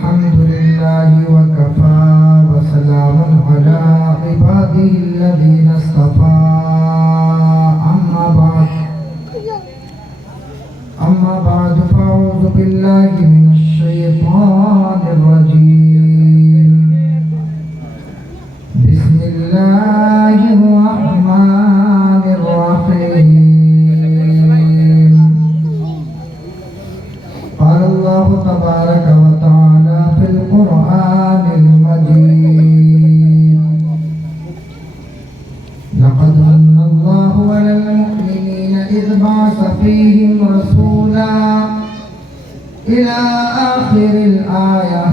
الحمد لله وكفى وسلام على عباده الذين اصطفى أما بعد فأعوذ بالله من الشيطان الرجيم بسم الله الرحمن الرحيم قال الله تبارك وتعالى في القرآن المجيد لقد من الله على المؤمنين إذ بعث فيهم رسولا إلى آخر الآية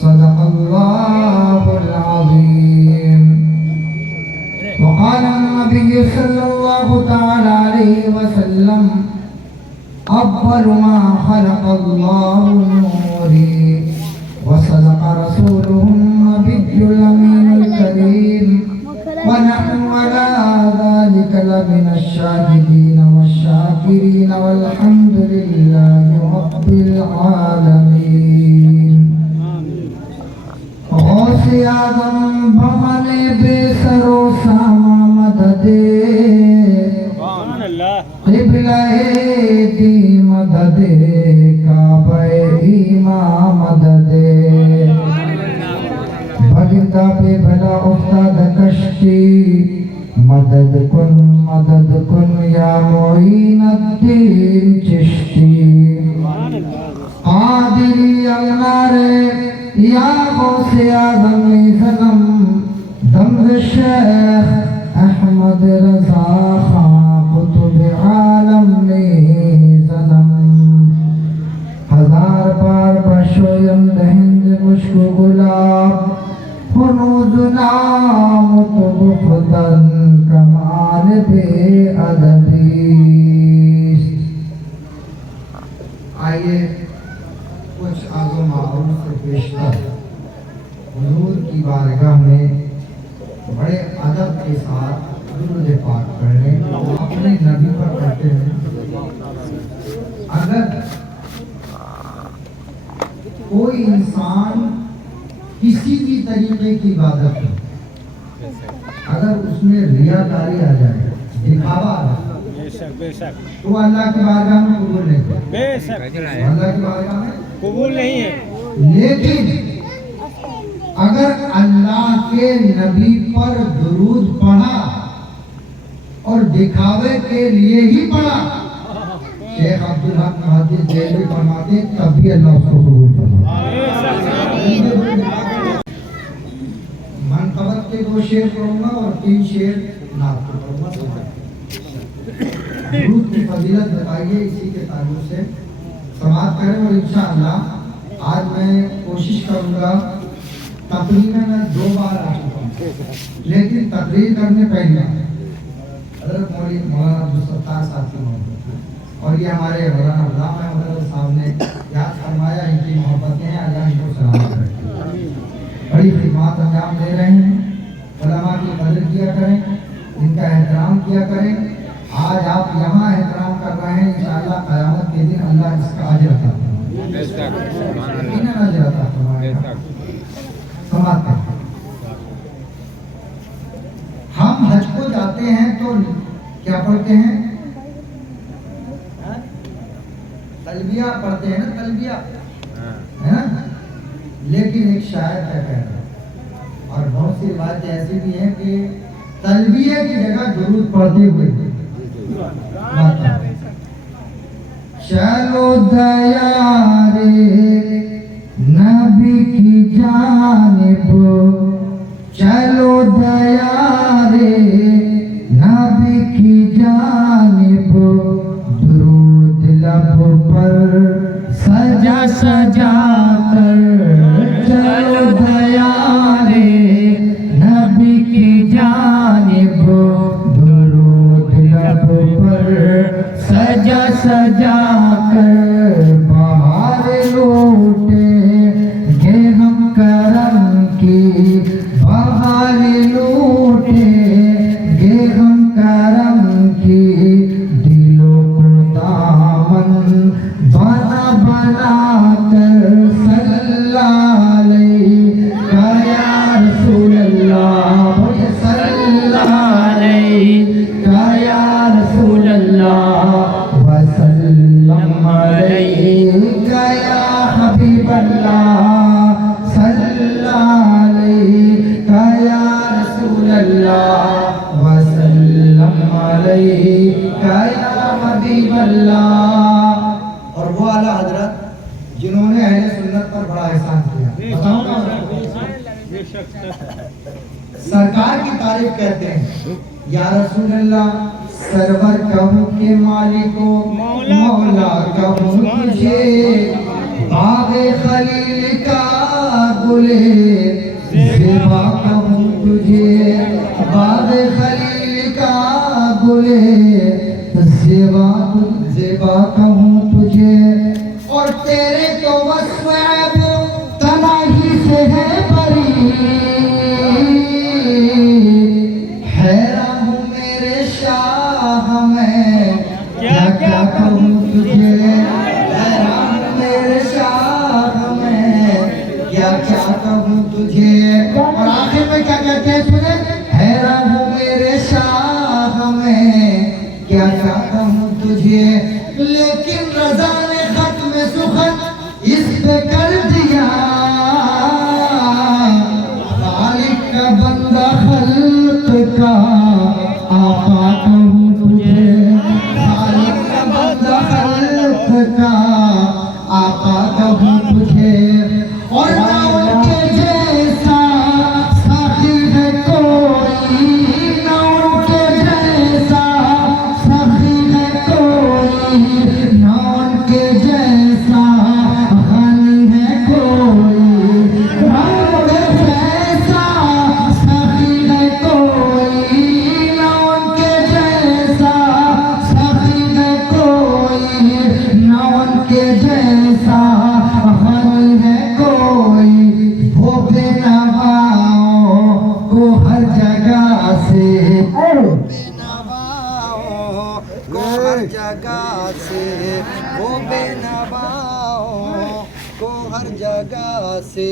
صدق الله العظيم. وقال النبي صلى الله تعالى عليه وسلم أول ما خلق الله نوري وصدق رسوله النبي الأمين الكريم ونحن على ذلك لمن الشاهدين والشاكرين والحمد لله رب العالمين. غوث اعظم بمن بسر و ساما مدد قبلہ دی مدد کعبہ ایماں مدد بھگتا پہ بھلا افتاد کشتی مدد کن یا معین الدین چشتی قادری اغنارے یا غوث اعظم سنم دمز شیخ احمد رضا خان قطب عالم سنم ہزار بار بشویم دہند مشک گلاب ہنوز نام تو گفتن کمال بے ادبی. آئیے کچھ آز و معروف سے پیشتر حضور کی بارگاہ میں بڑے ادب کے ساتھ درود پاک پڑھنے اپنے نبی پر پڑھتے ہیں. اگر کوئی انسان کسی بھی طریقے کی عبادت ہے اگر اس میں ریاکاری آ جائے دکھاوا آ جائے تو اللہ کی بارگاہ میں قبول نہیں ہے. اللہ کی بارگاہ میں قبول نہیں ہے. لیکن اگر اللہ کے نبی پر درود پڑھا اور دکھاوے کے لیے ہی پڑھا شیخ عبدالحق محدث دہلوی فرماتے ہیں تب بھی اللہ اس کو قبول فرماتا ہے. منقبت کے 2 شعر پڑھوں گا اور 3 شعر نعت پڑھوں گا. درود کی فضیلت بتائیے اسی کے تعلق سے سماعت کریں. اور انشاءاللہ آج میں کوشش کروں گا تقریر میں 2 بار آ چکا ہوں لیکن تقریر کرنے پہلے حضرت مولانا عبدالستار صاحب کی محبت اور یہ ہمارے مولانا غلام احمد صاحب نے یاد فرمایا ان کی محبتیں ہیں. اللہ ان کو سلامت رکھے. بڑی خدمات انجام دے رہے ہیں. علماء کی قدر کیا کریں ان کا احترام کیا کریں. آج آپ یہاں احترام کر رہے ہیں انشاءاللہ قیامت کے دن اللہ اس کا اجر عطا فرمائے. سماعت کریں. ہم حج کو جاتے ہیں تو کیا پڑھتے ہیں؟ تلبیہ پڑھتے ہیں نا, تلبیہ ہے نا. لیکن ایک شاعر کیا کہہ رہا ہے اور بہت سی باتیں ایسی بھی ہیں کہ تلبیہ کی جگہ درود پڑھتے ہوئے چلو دیارے نبی کی جانب چلو دیارے نبی کی جانب درود لب پر سجا سجا کر چلو دیارے نبی کی جانب درود لب پر سجا سجا کر بہار لوٹیں گے ہم کرم کی بہار لوٹیں گے ہم کرم کی دلوں کو دامن بنا بنا کر پر بڑا احسان کیا. بتاؤں نا سرکار کی تعریف کرتے ہیں یا رسول اللہ سرور کہوں کہ مالکو مولا کہوں تجھے باغ خلیل کا گلے زیبا کہوں تجھے باغ خلیل کا گلے زیبا کہوں تجھے اور تیرے تو وصف عیب تناہی سے ہے بری حیران ہوں میرے شاہ میں کیا کیا کہوں تجھے حیران ہوں میرے شاہ میں کیا کیا کہوں تجھے اور آخر میں کیا کہتے ہیں سنیں حیران ہوں میرے شاہ میں کیا کیا کہوں تجھے لیکن رضا نے ختم سخن اس پہ کر دیا خالق کا بندہ خلق کا آقا کہوں تجھے خالق کا بندہ خلق کا آقا کہوں تجھے اور نہ ان کے جیسا ساقی ہے کوئی نہ ان کے جیسا ساقی ہے کوئی نہ ان کے جیسا غنی ہے کوئی نہ ان کے جیسا ساقی ہے کوئی نہ ان کے جیسا ساقی ہے کوئی نہ ان کے جیسا غنی ہے کوئی وہ بے نواؤں کو ہر جگہ سے بے نواؤں کو ہر جگہ سے وہ بے نواؤں کو ہر جگہ سے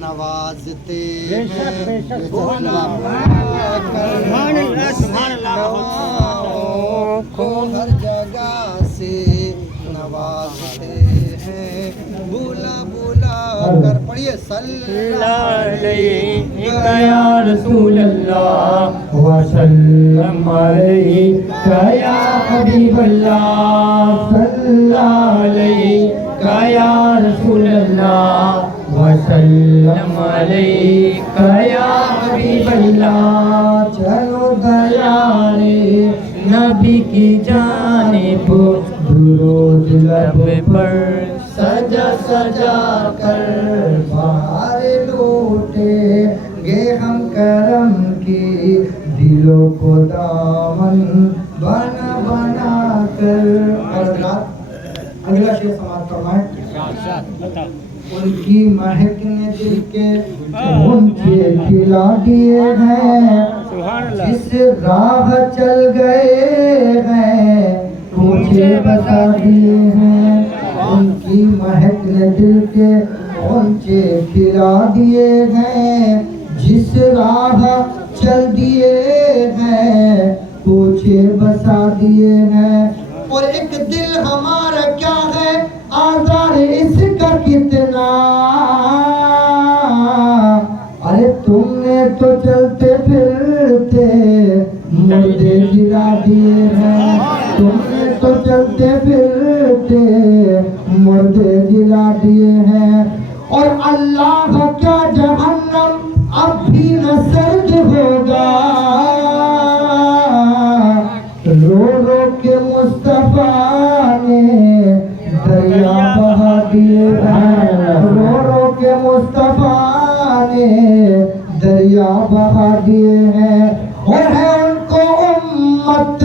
نوازتے ہیں بھولا بھولا کر نواؤں کو ہر جگہ سے نوازتے ہیں بھولا بھولا کر پڑھیے صلی اللہ علیک یا رسول اللہ وسلم علیک یا حبیب اللہ صلی اللہ علیک یا رسول اللہ وسلم علیک یا حبیب اللہ چلو دیارے نبی کی جانب درود لب پر سجا سجا کر بہار لوٹے گے ہم کرم کی دلوں کو دامن بنا بنا کر. اگلا شعر سماعت فرمائیں. ان کی مہک نے دل کے غنچے کھلا دیے ہیں جس راہ چل گئے ہیں کوچے بتا دیے ہیں. ان کی مہک نے دل کے غنچے کھلا دیے ہیں جس راہ چل دیے ہیں کوچے بسا دیے ہیں. اور ایک دل ہمارا کیا ہے آزار اس کا کتنا ارے تم نے تو چلتے پھرتے مردے جلا دیے ہیں تم نے تو چلتے پھرتے مردے جلا دیے ہیں. اور اللہ کا جہنم اب بھی نہ سرد ہوگا رو رو کے مصطفیٰ نے دریا بہا دیے ہیں رو رو کے مصطفیٰ نے دریا بہا دیے ہیں. اور ہے ان کو امت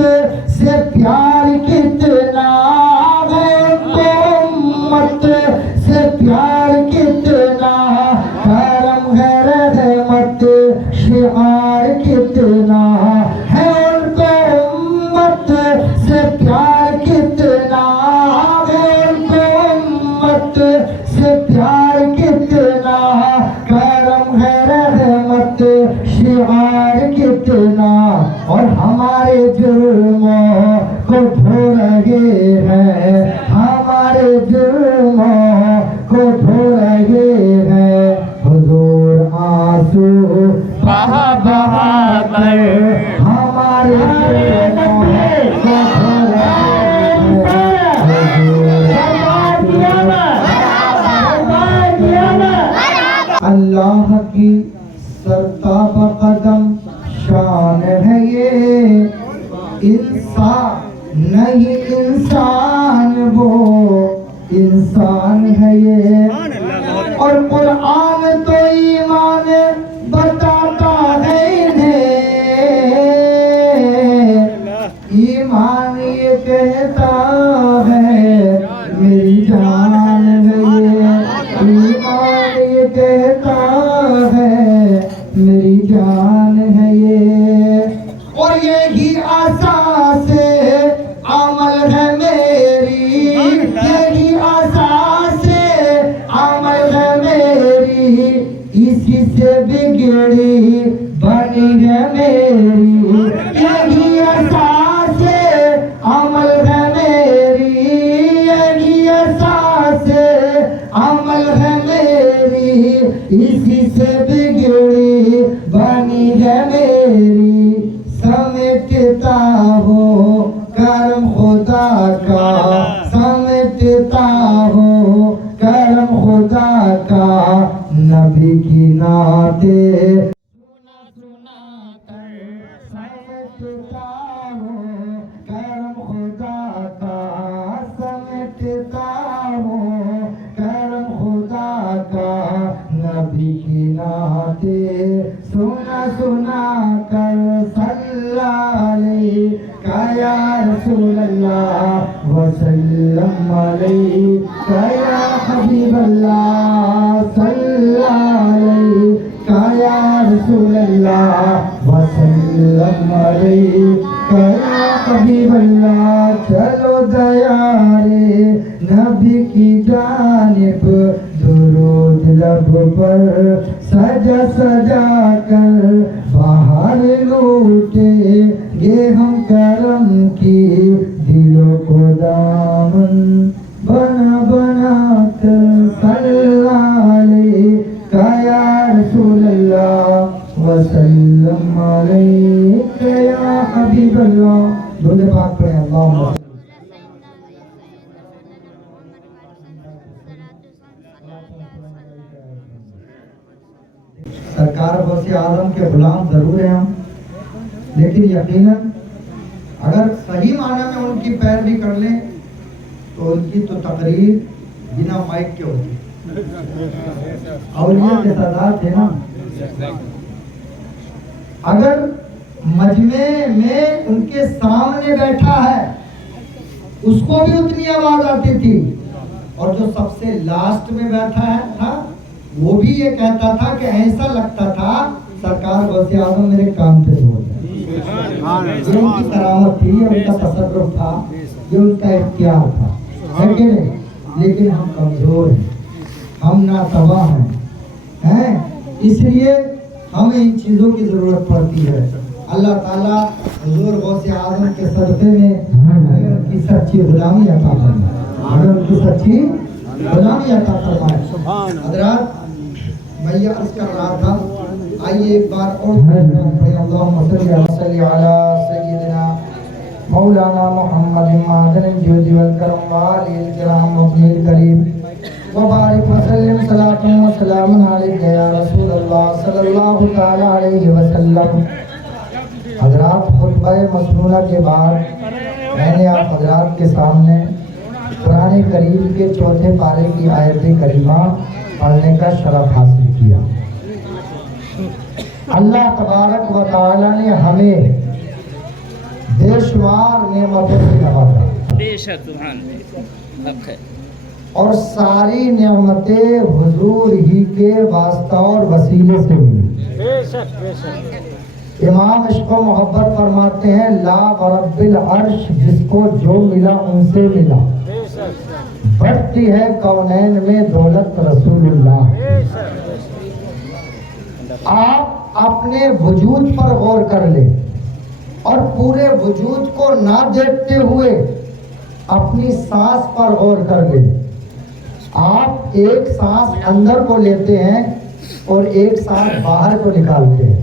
سے پیار کتنا ہے ان کو امت سے پیار کتنا کرم ہے رحمت شعار کتنا ہے ان کو امت سے پیار کتنا ہے ان کو امت سے پیار کتنا کرم ہے رحمت شعار کتنا. اور ہمارے جرموں کو دھو رہے ہیں ہمارے جرموں کو دھو رہے ہیں حضور آنسو بہا بہا کر ہمارے جرموں کو دھو رہے ہیں حضور یہ، اور قرآن تو ایمان بتاتا ہے انہیں، ایمان یہ کہتا ہے میری جان ہے یہ، ایمان یہ کہتا ہے میری جان ہے یہ، اور یہی اساس عمل ہے میری، یہی اساس عمل ہے میری، اسی سے بگڑی بنی ہے میری، یہی اساس عمل ہے میری، یہی اساس عمل ہے میری، اسی سے بگڑی بنی ہے میری، سمجھتا ہو کرم خدا کا، سمجھتا ہو کرم خدا کا، نبی کی نعتیں سنا سنا کر سمجھتا ہو کرم خدا کا، سمجھتا ہو کرم خدا کا، نبی کی نعتیں سنا سنا کر، صلی علیہ یا رسول اللہ وسلم علیہ یا حبیب اللہ، صلی علیہ یا رسول اللہ وسلم علیہ یا حبیب اللہ، چلو دیارے نبی کی جانب درود لب پر سجا سجا کر، باہر لوٹے گے ہم کرم کی، دلوں کو دامن بنا بنا کر، صلی علیہ یا رسول اللہ وسلم علیہ یا حبیب اللہ، درود پاک پڑھیں، اللہم سرکار غوث اعظم کے غلام ضرور ہیں ہم، لیکن یقیناً اگر صحیح معنی میں ان کی پیروی کر لیں تو ان کی تو تقریر بنا مائک کے ہوتی اولیاء کے سادات ہے نا، اگر مجمع میں ان کے سامنے بیٹھا ہے اس کو بھی اتنی آواز آتی تھی، اور جو سب سے لاسٹ میں بیٹھا ہے تھا وہ بھی یہ کہتا تھا کہ ایسا لگتا تھا سرکار غوث اعظم میرے کان پہ بول رہے ہیں، یہ ان کی کرامت تھی، یہ ان کا تصرف تھا، یہ ان کا اختیار تھا، ہے کہ نہیں؟ لیکن ہم کمزور ہیں، ہم ناتواں ہیں، اس لیے ہمیں ان چیزوں کی ضرورت پڑتی ہے۔ اللہ تعالیٰ حضور غوث اعظم کے صدقے میں ہمیں ان کی سچی غلامی عطا فرمائے، ہمیں ان کی سچی غلامی عطا فرمائے۔ حضرات میں یہ عرض کر رہا تھا، آئیے ایک بار اور پڑھیں، اللہم صلی علی سیدنا مولانا محمد معدن الجود والکرم وآلہ الکرام وابنہ الکریم وبارک وسلم صلاۃ و سلام علیک یا رسول اللہ صلی اللہ تعالی علیہ وسلم۔ حضرات خطبہ مسنونہ کے بعد میں نے آپ حضرات کے سامنے قرآن کریم کے چوتھے پارے کی آیت کریمہ پڑھنے کا شرف حاصل کیا۔ اللہ تبارک و تعالی نے ہمیں بے شمار نعمتوں سے نوازا، بے شک سبحان حق ہے، اور ساری نعمتیں حضور ہی کے واسطہ اور وسیلے سے ملی۔ بے شک بے شک۔ امام عشق و محبت فرماتے ہیں لا ورب العرش، جس کو جو ملا ان سے ملا، بے شک بڑھتی ہے کونین میں دولت رسول اللہ۔ بے شک۔ آپ اپنے وجود پر غور کر لیں اور پورے وجود کو نہ دیکھتے ہوئے اپنی سانس پر غور کر لیں۔ آپ ایک سانس اندر کو لیتے ہیں اور ایک سانس باہر کو نکالتے ہیں،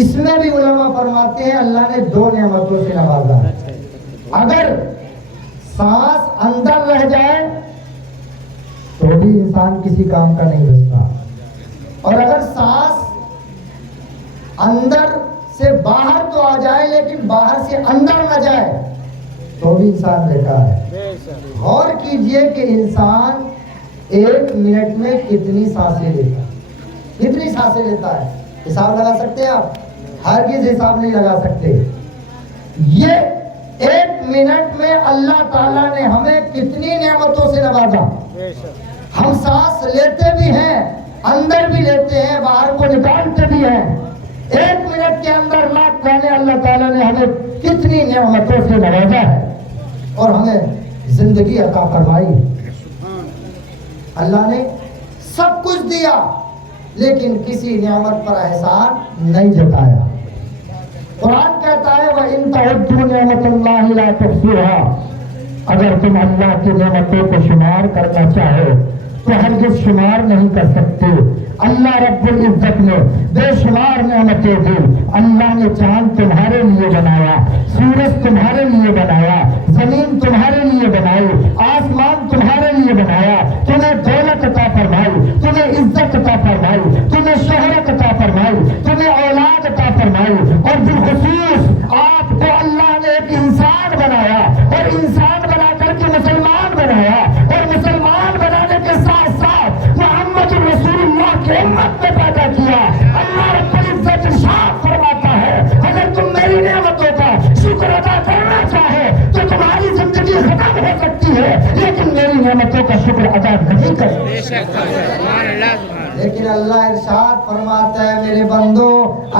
اس میں بھی علماء فرماتے ہیں اللہ نے دو نعمتوں سے نوازا ہے۔ اگر سانس اندر رہ جائے تو بھی انسان کسی کام کا نہیں بچتا، اور اگر سانس اندر سے باہر تو آ جائے لیکن باہر سے اندر نہ جائے تو بھی انسان بیکار ہے۔ غور کیجئے کہ انسان ایک منٹ میں کتنی سانسیں لیتا ہے، کتنی سانسیں لیتا ہے، حساب لگا سکتے ہیں آپ؟ ہرگز حساب نہیں لگا سکتے۔ یہ ایک منٹ میں اللہ تعالیٰ نے ہمیں کتنی نعمتوں سے نوازا۔ ہم سانس لیتے بھی ہیں، اندر بھی لیتے ہیں، باہر کو نکالتے بھی ہیں۔ ایک منٹ کے اندر لاکھ کہنے اللہ تعالیٰ نے ہمیں کتنی نعمتوں سے نوازا ہے اور ہمیں زندگی عطا فرمائی۔ اللہ نے سب کچھ دیا لیکن کسی نعمت پر احسان نہیں جتایا۔ قرآن کہتا ہے وَإِن تَعُدُّوا نِعْمَتَ اللَّهِ لَا تُحْصُوهَا، اگر تم اللہ کی نعمتوں کو شمار کرنا چاہو تو ہرگز شمار نہیں کر سکتے۔ اللہ رب العزت نے بے شمار نعمتیں دی۔ اللہ نے چاند تمہارے لیے بنایا، سورج تمہارے لیے بنایا، زمین تمہارے لیے بنائی، آسمان تمہارے لیے بنایا، تمہیں دولت عطا فرمائی، تمہیں عزت عطا فرمائی، تمہیں شہرت عطا فرمائی، تمہیں اولاد عطا فرمائی، اور بالخصوص آپ کو اللہ نے ایک انسان بنایا اور انسان بنا کر کے مسلمان بنایا، اور مسلمان بنانے کے ساتھ ساتھ محمد رسول اللہ کی امت میں پیدا کیا۔ اللہ رب العزت ارشاد فرماتا ہے اگر تم میری نعمتوں کا شکر ادا کرنا چاہو تو تمہاری زندگی ختم ہو سکتی ہے لیکن میری نعمتوں کا شکر ادا نہیں کر سکتے۔ لیکن اللہ ارشاد فرماتا ہے میرے بندو،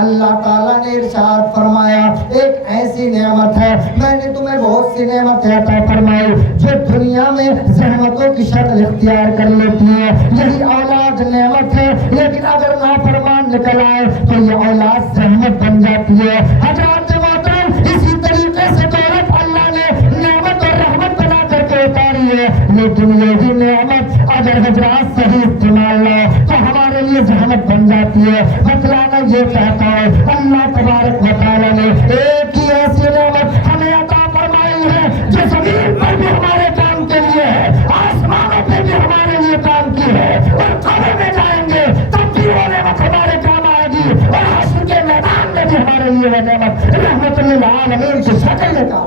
اللہ تعالیٰ نے ارشاد فرمایا ایک ایسی نعمت ہے، میں نے تمہیں بہت سی نعمتیں عطا فرمائی جو دنیا میں زحمتوں کی شکل اختیار کر لیتی ہے۔ یہی اولاد نعمت ہے لیکن اگر نافرمان نکل آئے تو یہ اولاد زحمت بن جاتی ہے۔ حضرات محترم، اسی طریقے سے دولت اللہ نے نعمت اور رحمت بنا کر کے اتاری ہے، لیکن یہی نعمت اگر حضرات صحیح استعمال نہ ہو تو ہمارے لیے زحمت بن جاتی ہے۔ بتلانا یہ چاہتا ہے اللہ تبارک و تعالیٰ نے ایک ہی ایسی نعمت ہمیں عطا فرمائی ہے جو زمین پر بھی ہمارے کام کے لیے ہے، آسمانوں پہ بھی ہمارے لیے کام کی ہے، اور قبر میں جائیں گے تب بھی وہ نعمت ہمارے کام آئے گی، اور حشر کے میدان میں بھی ہمارے لیے وہ نعمت رحمت للعالمین کی شکل میں کام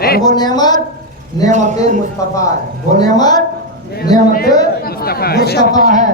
ہے۔ وہ نعمت مصطفیٰ ہے، وہ نعمت مصطفیٰ ہے۔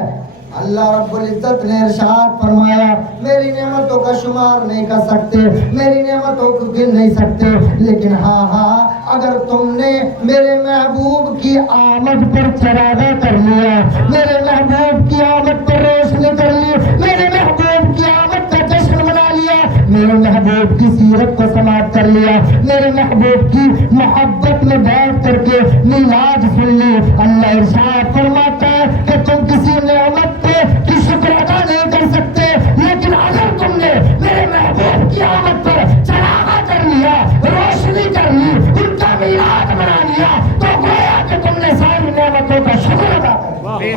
اللہ رب العزت نے ارشاد فرمایا میری نعمتوں کا شمار نہیں کر سکتے، میری نعمتوں کو گن نہیں سکتے، لیکن ہاں اگر تم نے میرے محبوب کی آمد پر چراغاں کر لیا، میرے محبوب کی آمد پر روشنی کر لی، میرے محبوب کی آمد کا جشن منا لیا، میرے محبوب کی سیرت کو سماعت کر لیا، میرے محبوب کی محبت میں بیٹھ کر کے میلاد سن لی، اللہ ارشاد فرماتا ہے کہ تم کسی نعمت کی شکر ادا نہیں کر سکتے، لیکن اگر تم نے میرے محبوب کی آمد پر چراغاں کر لیا، روشنی کر لی، ان کا میلاد بنا لیا، تو گویا کہ تم نے ساری نعمتوں کا شکر ادا کر لیا،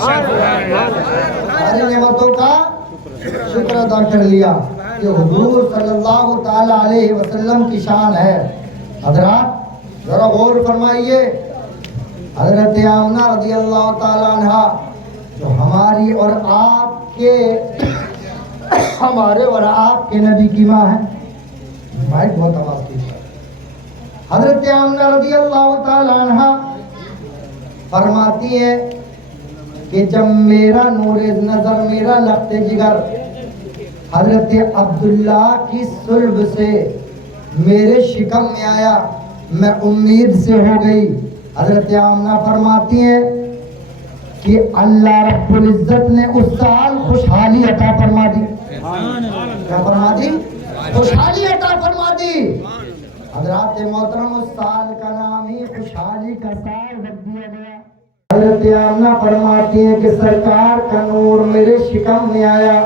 ساری نعمتوں کا شکر ادا کر لیا۔ یہ حضور صلی اللہ تعالی علیہ وسلم کی شان ہے۔ حضرات ذرا غور فرمائیے، حضرت آمنہ رضی اللہ تعالی عنہ جو ہماری اور آپ کے ہمارے اور آپ کے نبی کی ماں ہے، مائک بہت آواز کی، حضرت آمنہ رضی اللہ تعالی عنہ فرماتی ہے کہ جب میرا نور نظر، میرا لخت جگر حضرت عبداللہ کی صلب سے میرے شکم میں آیا، میں امید سے ہو گئی۔ حضرت آمنہ فرماتی ہیں کہ اللہ رب العزت نے اس سال خوشحالی عطا فرما دی۔ کیا فرما دی؟ خوشحالی عطا فرما دی۔ حضرات محترم، اس سال کا نام ہی خوشحالی کا سال رکھ دیا گیا۔ حضرت آمنہ فرماتی ہیں کہ سرکار کا نور میرے شکم میں آیا،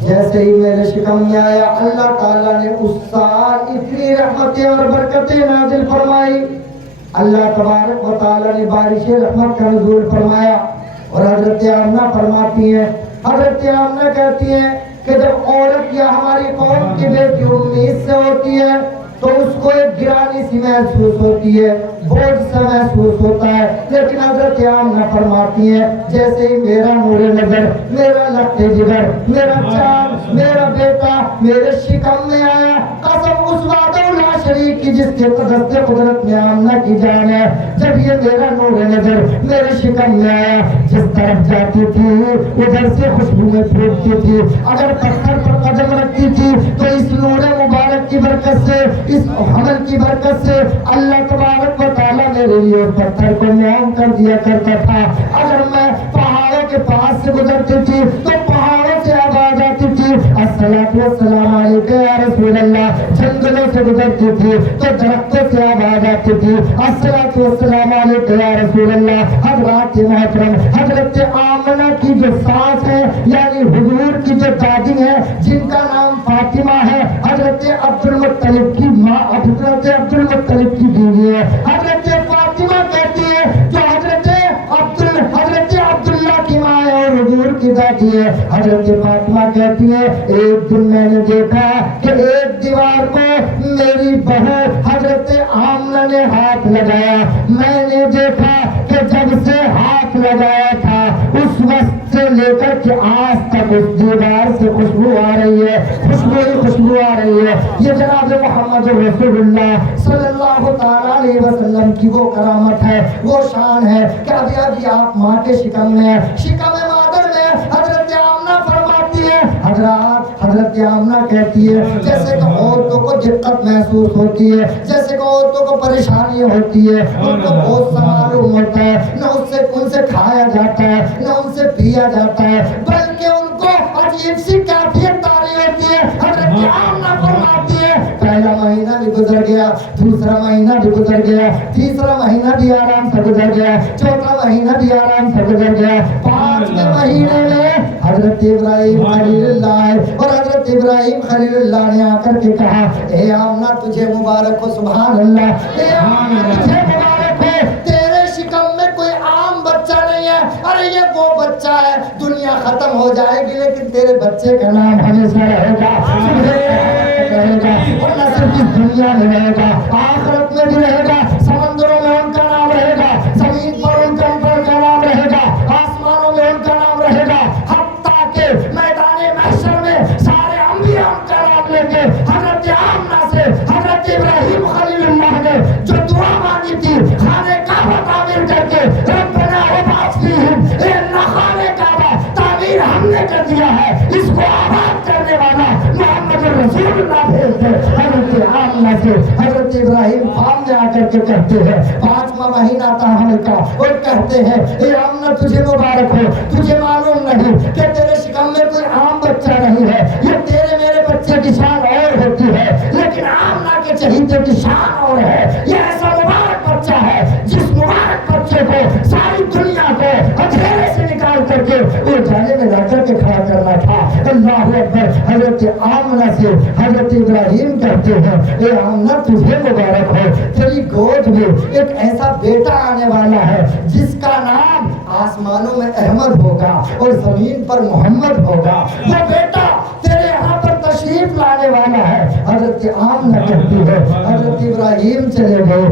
جیسے ہی میرے شکم میں آیا اللہ تعالیٰ نے اس سال اتنی رحمتیں اور برکتیں نازل فرمائی، اللہ تبارک و تعالیٰ نے بارش رحمت کا نزول فرمایا۔ اور حضرت آمنہ فرماتی ہیں، حضرت آمنہ کہتی ہیں کہ جب عورت یا ہماری قوم کی بیٹی امید سے ہوتی ہے تو اس کو ایک گرانی سی محسوس ہوتی ہے، بوجھ سا محسوس ہوتا ہے، لیکن حضرت آمنہ فرماتی ہیں جیسے ہی میرا نور نظر، میرا لخت جگر، میرا چاند، میرا بیٹا میرے شکم میں آیا، قسم اس وحدہ لا شریک کی جس کے قدرت قدرت میں آمنہ کی جان ہے، جب یہ میرا نور نظر میرے شکم میں آیا، جس طرف جاتی تھی ادھر سے خوشبوئیں پھوٹتی تھی، اگر پتھر پر قدم رکھتی تھی تو اس نور مبارک کی برکت سے، اس حمل کی برکت سے اللہ تبارک و تعالیٰ میرے لیے پتھر کو معاون کر دیا کرتا تھا۔ اگر میں پہاڑوں کے پاس سے گزرتی تھی تو پہاڑوں سے آواز آتی تھی الصلاۃ والسلام علیک یا رسول اللہ، جنگلوں سے گزرتی تھی تو درختوں سے آواز آتی تھی الصلاۃ والسلام علیک یا رسول اللہ۔ حضرات محترم، حضرت آمنہ کی جو ساس ہے یعنی حضور کی جو دادی ہے جن کا نام فاطمہ ہے، حضرت عبد المطلب کی ماں، حضرت عبد المطلب کی بیوی ہے، حضرت فاطمہ کہتی ہے جو حضرت عبداللہ کی ماں ہے اور حضور کی دادی ہے۔ حضرت فاطمہ کہتی ہے ایک دن میں نے دیکھا کہ ایک دیوار کو میری بہو حضرت آمنہ نے ہاتھ لگایا، میں نے دیکھا کہ جب سے ہاتھ لگایا تھا اس وقت سے لے کر کے آج تک اس دیوار سے خوشبو آ رہی ہے، خوشبو آ رہی ہے۔ یہ جناب محمد رسول اللہ صلی اللہ تعالیٰ علیہ وسلم کی وہ کرامت ہے، وہ شان ہے کہ ابھی آپ ماں کے شکم میں ہیں، شکم مادر میں حضرت آمنہ فرماتی ہے، حضرت آمنہ کہتی ہے جیسے کہ عورتوں کو دقت محسوس ہوتی ہے، جیسے کہ عورتوں کو پریشانی ہوتی ہے، ان کو بہت سا معلوم ہوتا ہے، نہ ان سے کھایا جاتا ہے نہ ان سے پیا جاتا ہے، بلکہ ان کو عجیب سی کیفیت تاری ہوتی ہے۔ حضرت آمنہ فرماتی ہے پہلا مہینہ بھی گزر گیا، دوسرا مہینہ بھی گزر گیا، تیسرا مہینہ بھی آرام سے گزر گیا، چوتھا مہینہ بھی آرام سے گزر گیا، پانچویں مہینے میں حضرت ابراہیم خلیل اللہ ہے اور حضرت ابراہیم خلیل اللہ نے آ کر کے کہا اے آمنہ تجھے مبارک ہو، سبحان اللہ، اے آمنہ تجھے مبارک ہو، تیرے شکم میں کوئی عام بچہ نہیں ہے، ارے یہ وہ بچہ ہے، دنیا ختم ہو جائے گی لیکن تیرے بچے کا نام ہمیشہ رہے گا، اور نہ صرف اس دنیا میں رہے گا، آخرت میں بھی رہے گا، سمندروں میں ان کا نام رہے گا، زمین پر ان کا نام رہے گا، آسمانوں میں ان کا نام رہے گا، حتیٰ کہ میدان محشر میں سارے انبیاء ان کا نام لیں گے۔ حضرت آمنہ سے حضرت ابراہیم خلیل اللہ نے جو دعا مانگی تھی خانہ کعبہ تعمیر کر کے، ربنا وبعث فیہم، اے اللہ خانہ کعبہ تعمیر ہم نے کر دیا ہے، اس کو آباد کرنے والا محمد رسول اللہ بھیج دے۔ حضرت آمنہ سے حضرت ابراہیم فام میں آ کر کے کہتے ہیں پانچواں مہینہ تھا حمل کا، اور کہتے ہیں اے آمنہ تجھے مبارک ہو، تجھے معلوم نہیں کہ تیرے شکم میں کوئی عام بچہ نہیں ہے، یہ تیرے میرے بچے کی شان اور ہوتی ہے، لیکن آمنہ کے چہیتے کی شان اور ہے، یہ ایسا مبارک بچہ ہے جس مبارک بچے کو ساری دنیا کو اندھیرے سے نکال کر کے اجالے میں لا کر کے کھڑا کرنا تھا۔ اللہ اکبر۔ حضرت آمنہ سے حضرت ابراہیم کہتے ہیں اے آمنہ تجھے مبارک ہو، تیری گود میں ایک ایسا بیٹا آنے والا ہے جس کا نام آسمانوں میں احمد ہوگا اور زمین پر محمد ہوگا، وہ بیٹا تیرے یہاں پر تشریف لانے والا ہے۔ حضرت آمنہ کہتی ہے حضرت ابراہیم چلے گئے،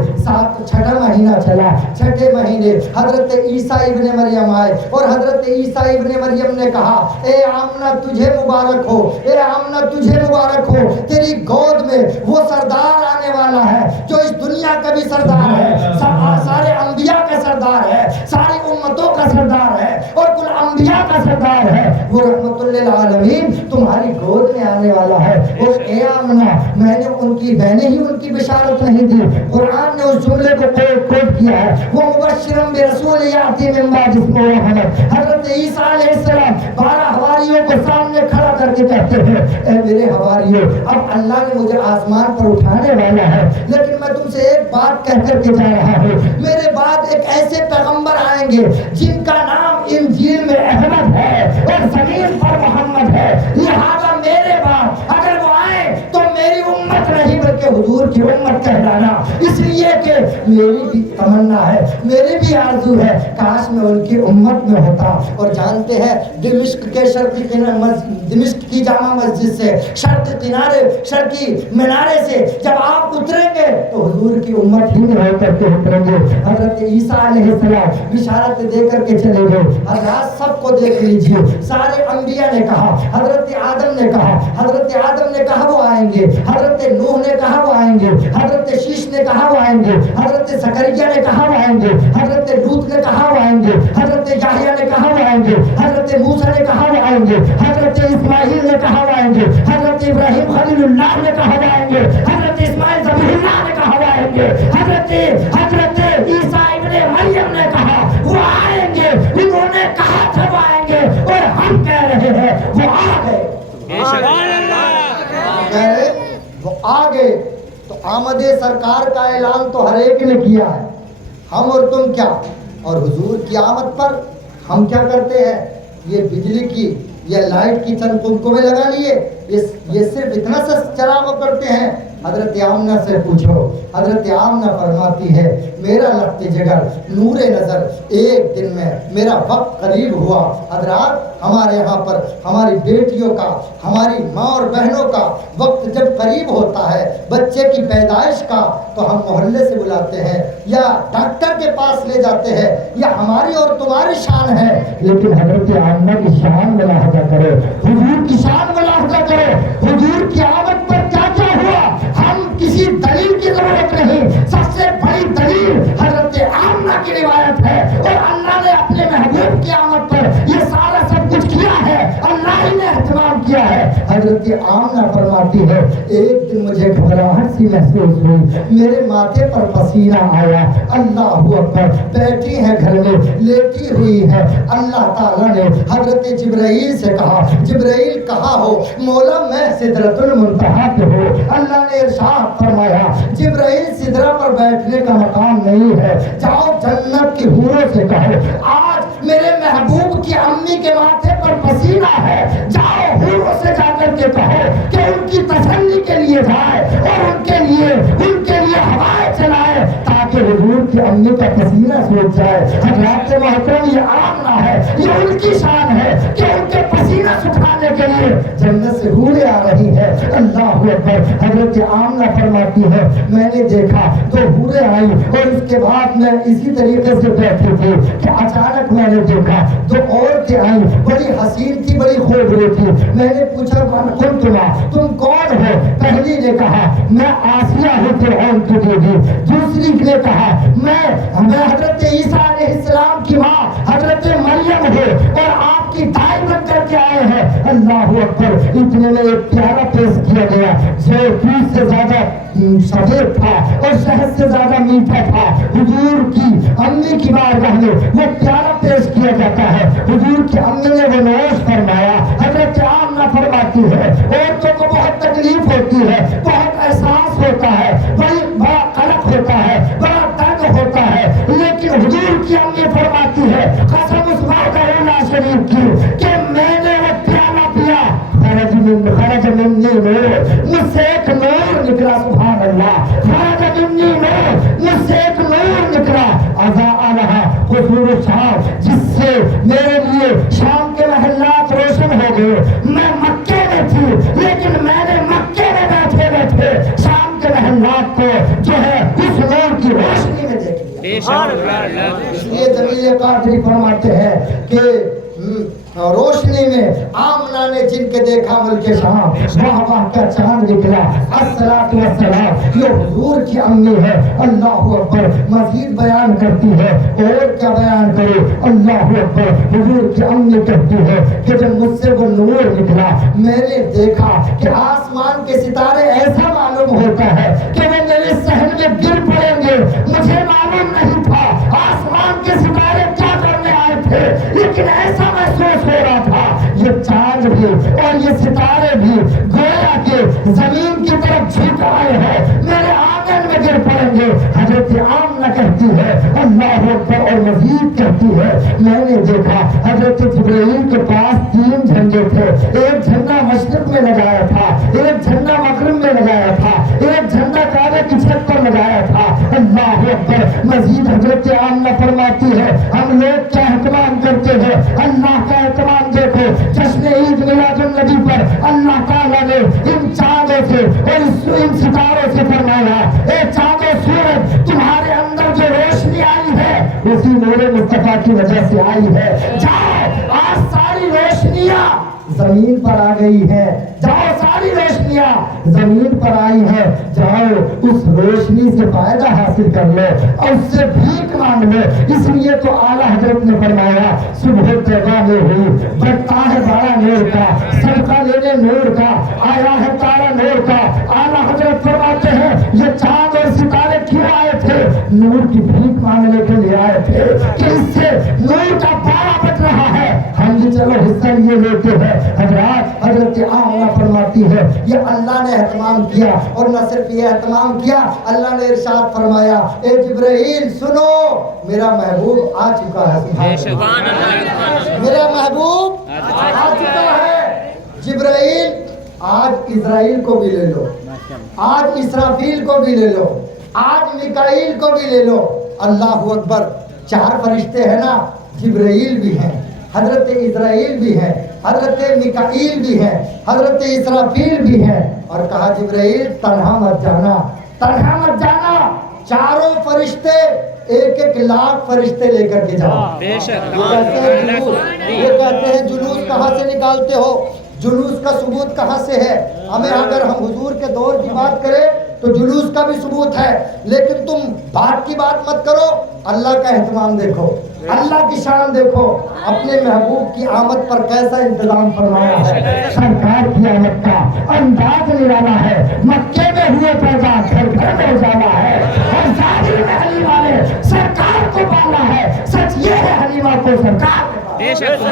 چھٹا مہینہ چلا، چھٹے مہینے حضرت عیسیٰ ابن مریم آئے اور حضرت عیسیٰ ابن مریم نے کہا اے آمنہ تجھے مبارک ہو، اے آمنہ تجھے مبارک ہو، تیری گود میں وہ سردار آنے والا ہے جو اس دنیا کا بھی سردار ہے، سارے انبیاء کا سردار ہے، ساری امتوں کا سردار ہے اور کل انبیاء کا سردار ہے، وہ رحمت للعالمین تمہاری گود میں آنے والا ہے۔ اور اے آمنہ میں نے ہی ان کی بشارت نہیں دی، قرآن نے اس جملے کو کوٹ کیا ہے، وہ مبشرم برسول یاتی من بعد اسمہ احمد۔ حضرت عیسیٰ علیہ السلام 12 حواریوں کو سامنے کھڑا کر کے کہتے ہیں اے میرے حواریوں، اب اللہ نے مجھے آسمان پر اٹھانے والا ہے، لیکن میں تم سے ایک بات کہہ کر کے جا رہا ہوں، میرے بعد ایک ایسے پیغمبر آئیں گے جن کا نام انجیل میں احمد ہے اور زمین پر محمد ہے، لہذا میرے بعد اگر وہ آئے تو میری امت نہیں بلکہ حضور کی امت کہلانا، اس لیے کہ میری بھی تمنا ہے، میری بھی آرزو ہے کاش میں ان کی امت میں ہوتا۔ اور جانتے ہیں دمشق کے دمشق کی جامع مسجد سے شرقی مینارے سے جب آپ اتریں گے تو حضور کی امت ہی میں ہو کر کے اتریں گے۔ حضرت عیسیٰ علیہ السلام بشارت دے کر کے چلے گئے، حضرات سب کو دیکھ لیجئے، سارے انبیاء نے کہا، حضرت آدم نے کہا وہ آئیں گے، حضرت نوح نے کہا وہ آئیں گے، حضرت شیش نے کہا وہ آئیں گے، حضرت زکریا نے کہا وہ آئیں گے، حضرت لوط نے کہا وہ آئیں گے، حضرت یحییٰ نے کہا وہ آئیں گے، حضرت موسیٰ نے کہا وہ آئیں گے، حضرت اسماعیل نے کہا وہ آئیں گے، حضرت ابراہیم خلیل اللہ نے کہا وہ آئیں گے، حضرت اسماعیل ذبیح اللہ نے کہا وہ آئیں گے، حضرت عیسیٰ ابن مریم نے کہا وہ آئیں گے، انہوں نے کہا تھا وہ آئیں گے، اور ہم کہہ رہے ہیں وہ آ گئے، وہ آ گئے۔ تو آمد سرکار کا اعلان تو ہر ایک نے کیا ہے، ہم اور تم کیا، اور حضور کی آمد پر ہم کیا کرتے ہیں؟ یہ بجلی کی یا لائٹ کی چند قمقمے لگا لیے، یہ صرف اتنا سا چراغ کرتے ہیں۔ حضرت آمنہ سے پوچھو، حضرت آمنہ فرماتی ہے میرا لخت جگر نور نظر ایک دن میں میرا وقت قریب ہوا۔ حضرات ہمارے یہاں پر ہماری بیٹیوں کا، ہماری ماں اور بہنوں کا وقت جب قریب ہوتا ہے، بچے کی پیدائش کا، تو ہم محلے سے بلاتے ہیں یا ڈاکٹر کے پاس لے جاتے ہیں، یا ہماری اور تمہاری شان ہے، لیکن حضرت آمنہ کی شان ملاحظہ کرو، حضور کی شان ملاحظہ کرو، حضور کی آمد پر کیا کیا ہوا۔ ہم کسی دلیل کی ضرورت نہیں، سب سے بڑی دلیل حضرت آمنہ کی روایت ہے، اور اللہ نے اپنے محبوب کی آمد پر یہ سارا سب کچھ کیا ہے، اللہ ہی نے اہتمام کیا ہے۔ حضرت آمنہ فرماتی ہے ایک دن مجھے گھبراہٹ سی محسوس ہوئی، میرے ماتھے پر پسینہ آیا، اللہ اکبر، بیٹھی ہے گھر میں، لیٹی ہوئی ہے، اللہ تعالیٰ نے حضرت جبرائیل سے کہا، جبرائیل کہاں ہو؟ مولا میں سدرۃ المنتہا پہ ہوں۔ اللہ نے ارشاد فرمایا جبرائیل سدرہ پر بیٹھنے کا مقام نہیں ہے، جاؤ جنت کی حوروں سے کہو آج میرے محبوب کی امی کے ماتھے پر پسینہ ہے، جاؤ حوروں سے جا کر کے کہو کہ ان کی تسلی کے لیے جائے اور ان کے لیے ہوائیں چلائے تاکہ حضور کی امی کا پسینہ سوچ جائے۔ حضرات محترم یہ آمنہ ہے، یہ ان کی شان ہے کہ ان کے پسینہ سکھانے کے لیے جنت سے حوریں آ رہی ہے۔ اللہ اکبر۔ حضرت آمنہ فرماتی ہے میں نے دیکھا تو حوریں آئی، اور اس کے بعد میں اسی طریقے سے بیٹھی تھی کہ اچانک میں نے دیکھا تو عورتیں آئیں، بڑی حسین تھی، بڑی خوبصورت تھی۔ میں نے پوچھا کون تم کون ہو؟ پہلی نے کہا میں آسیہ ہوں فرعون کی بیوی، دوسری نے کہا میں حضرت عیسیٰ علیہ السلام کی ماں حضرت مریم ہوں اور آپ کی دائی بن کر کے آئے ہیں۔ اللہ اکبر۔ اتنے میں ایک پیالہ پیش کیا گیا جو دودھ سے زیادہ سفید تھا اور شہد سے زیادہ میٹھا تھا۔ حضور کی امی کی بارگاہ میں وہ پیالہ پیش کیا جاتا ہے، حضور کی امی نے وہ نوش فرمایا۔ حضرت آمنہ فرماتی ہے عورتوں کو بہت تکلیف ہوتی ہے، بہت احساس ہوتا ہے، بڑا قلق ہوتا ہے، بڑا درد ہوتا ہے، لیکن حضور کی امی فرماتی ہے قسم اس وعدہ لا شریک کی کہ میں نے وہ پیالہ پیا، خرج منی نور، مجھ سے ایک نور نکلا، سبحان اللہ، خرج منی نور، مجھ سے ایک نور نکلا، اضاء لہا قصور الشام، جس سے میرے لیے شام کے محلات روشن ہو گئے۔ میں مکے میں تھی لیکن میں نے مکے میں بیٹھے بیٹھے شام کے محلات کو جو ہے اس نور کی روشنی میں دیکھ لیا۔ اس لیے جلیل قادری فرماتے ہیں کہ روشنی میں آمنہ نے جن کے دیکھا ملک شام، واہ واہ کیا چاند نکلا، الصلاۃ والسلام، یہ حضور کی امی ہے۔ اللہ اکبر۔ مزید بیان کرتی ہے اور کیا بیان کرے، اللہ اکبر۔ حضور کی امی کہتی ہے کہ جب مجھ سے وہ نور نکلا میں نے دیکھا کہ آسمان کے ستارے ایسا معلوم ہوتا ہے کہ وہ میرے صحن میں گر پڑیں گے۔ مجھے معلوم نہیں تھا آسمان کے ستارے کیا کرنے آئے تھے، لیکن ایسا محسوس ہو رہا تھا یہ چاند بھی اور یہ ستارے بھی گویا کہ زمین کی طرف جھک آئے ہیں، میرے آنگن میں گر پڑیں گے۔ حضرت آمنہ کہتی ہے اللہ اکبر، اور مزید کہتی ہے میں نے دیکھا حضرت جبرائیل کے پاس 3 جھنڈے تھے، ایک جھنڈا مشرق میں لگایا تھا، ایک جھنڈا مغرب میں لگایا تھا، ایک جھنڈا بجایا تھا. اللہ اکبر. مزید حضرت عامہ فرماتی ہے ہم لوگ کیا اہتمام کرتے ہیں, اللہ کا اہتمام دیکھو. جشن عید میلاد النبی پر اللہ تعالیٰ نے ان چاندوں سے اور ان ستاروں سے فرمایا اے چاند و سورج تمہارے اندر جو روشنی آئی ہے اسی نور مصطفیٰ کی وجہ سے آئی ہے. جاؤ آج ساری روشنیاں زمین پر آ گئی ہے. جاؤ ساری روشنیاں زمین پر آئی ہے. جاؤ اس روشنی سے فائدہ حاصل کر لو اور اس سے بھیک مانگ لو. اس لیے تو اعلیٰ حضرت نے فرمایا صبح طیبہ میں ہوئی بڑھتا ہے بارہ نور کا, صدقہ لینے نور کا, آیا ہے تارا نور کا. اعلیٰ حضرت فرماتے ہیں یہ چاند اور ستارے کیوں آئے تھے؟ نور کی بھیک مانگنے کے لیے آئے تھے کہ اس سے نور کا پارا بچ رہا ہے. ہم بھی چلو حصہ لیے لیتے ہیں. حضرات حضرت عامہ فرماتی ہے یہ اللہ نے اہتمام کیا, اور نہ صرف یہ اہتمام کیا, اللہ نے ارشاد فرمایا اے جبرائیل سنو میرا محبوب آ چکا ہے. سبحان اللہ. میرا محبوب آ چکا ہے. جبرائیل آج اسرائیل کو بھی لے لو, آج اسرافیل کو بھی لے لو, آج میکائیل کو بھی لے لو. اللہ اکبر. چار فرشتے ہیں نا, جبرائیل بھی ہیں, حضرت اسرائیل بھی ہے, حضرت میکائیل بھی ہے, حضرت اسرافیل بھی ہے. اور کہا جبرائیل تنہا مت جانا, تنہا مت جانا. چاروں فرشتے ایک ایک لاکھ فرشتے لے کر کے جاؤ. بے شک. یہ کہتے ہیں جلوس کہاں سے نکالتے ہو, جلوس کا ثبوت کہاں سے ہے؟ ہمیں اگر ہم حضور کے دور کی بات کریں تو جلوس کا بھی ثبوت ہے, لیکن تم بات کی بات مت کرو. اللہ کا اہتمام دیکھو, اللہ کی شان دیکھو, اپنے محبوب کی آمد پر کیسا انتظام فرمایا ہے. سرکار کی آمد کا انداز نرالا ہے. مکے میں ہوئے پیدا گھر گھر میں اجالا ہے, اور ظاہر میں حلیمہ نے سرکار کو پالا ہے. سچ یہ ہے حلیمہ کو سرکار نے بے شک.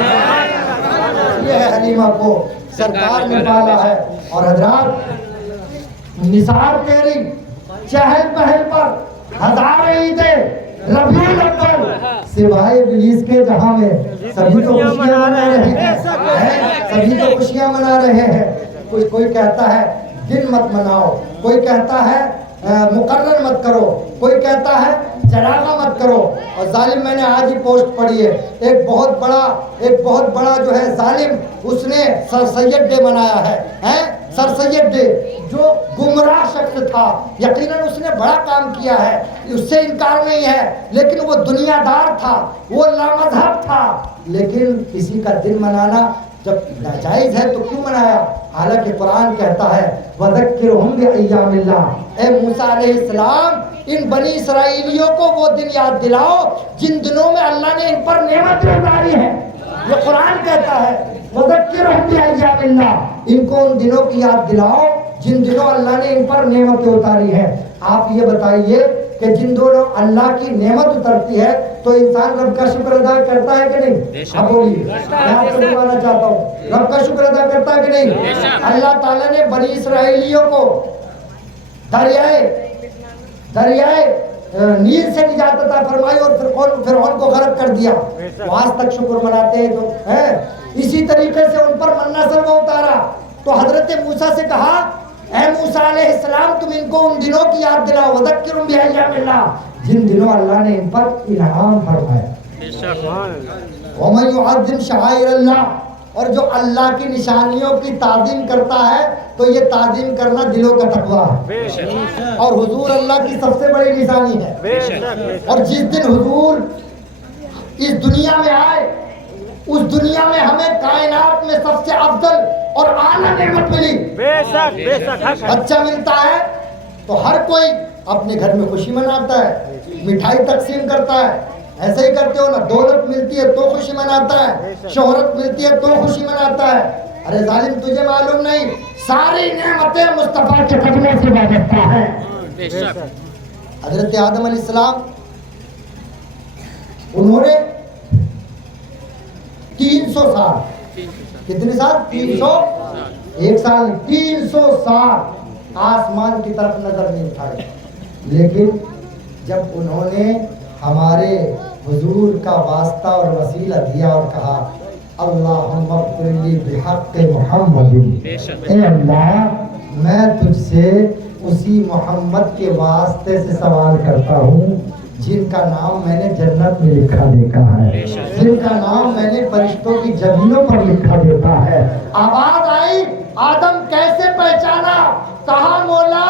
یہ ہے حلیمہ کو سرکار نے پالا ہے. اور حضرات نثار تیری چہل پہل پر ہزار عیدیں ربیع الاول سوائے ابلیس کے جہاں میں سبھی تو خوشیاں منا رہے ہیں, سبھی تو خوشیاں منا رہے ہیں. کوئی کہتا ہے دن مت مناؤ, کوئی کہتا ہے مقرر مت کرو, کوئی کہتا ہے چراغا مت کرو. اور ظالم میں نے آج ہی پوسٹ پڑھی ہے, ایک بہت بڑا جو ہے ظالم اس نے سر سید ڈے منایا ہے, سر سید ڈے, جو گمراہ شخص تھا. یقیناً اس نے بڑا کام کیا ہے, اس سے انکار نہیں ہے, لیکن وہ دنیا دار تھا, وہ لامذہب تھا. لیکن کسی کا دن منانا جب ناجائز ہے تو کیوں منایا؟ حالانکہ قرآن کہتا ہے وَذَكِّرْهُمْ بِأَيَّامِ اللَّهِ. اے موسیٰ علیہ السلام ان بنی اسرائیلیوں کو وہ دن یاد دلاؤ جن دنوں میں اللہ نے ان پر نعمت اتاری ہے. یہ قرآن کہتا ہے وَذَكِّرْهُمْ بِأَيَّامِ اللَّهِ, ان کو ان دنوں کی یاد دلاؤ جن دنوں اللہ نے ان پر نعمت اتاری ہے. آپ یہ بتائیے کہ جن دنوں اللہ کی نعمت اترتی ہے تو انسان رب کا شکر ادا کرتا ہے کہ نہیں؟ اب بولیے, میں آپ سے بتانا چاہتا ہوں رب کا شکر ادا کرتا ہے کہ نہیں؟ اللہ تعالیٰ نے بنی اسرائیلیوں کو دریائے نیل سے نجات عطا فرمائی اور فرعون کو غرق کر دیا. آج تک شکر مناتے ہیں تو اسی طریقے سے ان پر مننا سلوہ اتارا. تو حضرت موسیٰ سے کہا اے موسیٰ علیہ السلام تم ان کو ان دنوں کی یاد دلاؤ وَذَكِّرْهُمْ بِأَيَّامِ اللَّهِ جن دنوں اللہ نے ان پر انعام فرمایا. وَمَن يُعَظِّمْ شَعَائِرَ اللَّهِ, اور جو اللہ کی نشانیوں کی تعظیم کرتا ہے تو یہ تعظیم کرنا دلوں کا تقویٰ ہے, اور حضور اللہ کی سب سے بڑی نشانی ہے. اور جس دن حضور اس دنیا میں آئے اس دنیا میں ہمیں کائنات میں سب سے افضل اور اعلیٰ نعمت ملی. بچہ ملتا ہے تو ہر کوئی اپنے گھر میں خوشی مناتا ہے, مٹھائی تقسیم کرتا ہے. ایسے ہی کرتے ہو نا, دولت ملتی ہے تو خوشی مناتا ہے, شہرت ملتی ہے تو خوشی مناتا ہے. ارے ظالم تجھے معلوم نہیں ساری نعمتیں مصطفیٰ کے قدموں سے وابستہ ہیں. حضرت آدم علیہ السلام انہوں نے 300 سال, کتنے سال؟ 300, ایک سال 300 سال آسمان کی طرف نظر نہیں اٹھائی. لیکن جب انہوں نے ہمارے حضور کا واسطہ اور وسیلہ دیا اور کہا اللہم اغفر لی بحق محمد, اے اللہ میں تجھ سے اسی محمد کے واسطے سے سوال کرتا ہوں جن کا نام میں نے جنت میں لکھا دیکھا ہے، جن کا نام میں نے فرشتوں کی جبینوں پر لکھا دیتا ہے۔ آواز آئی، آدم کیسے پہچانا؟ کہا مولا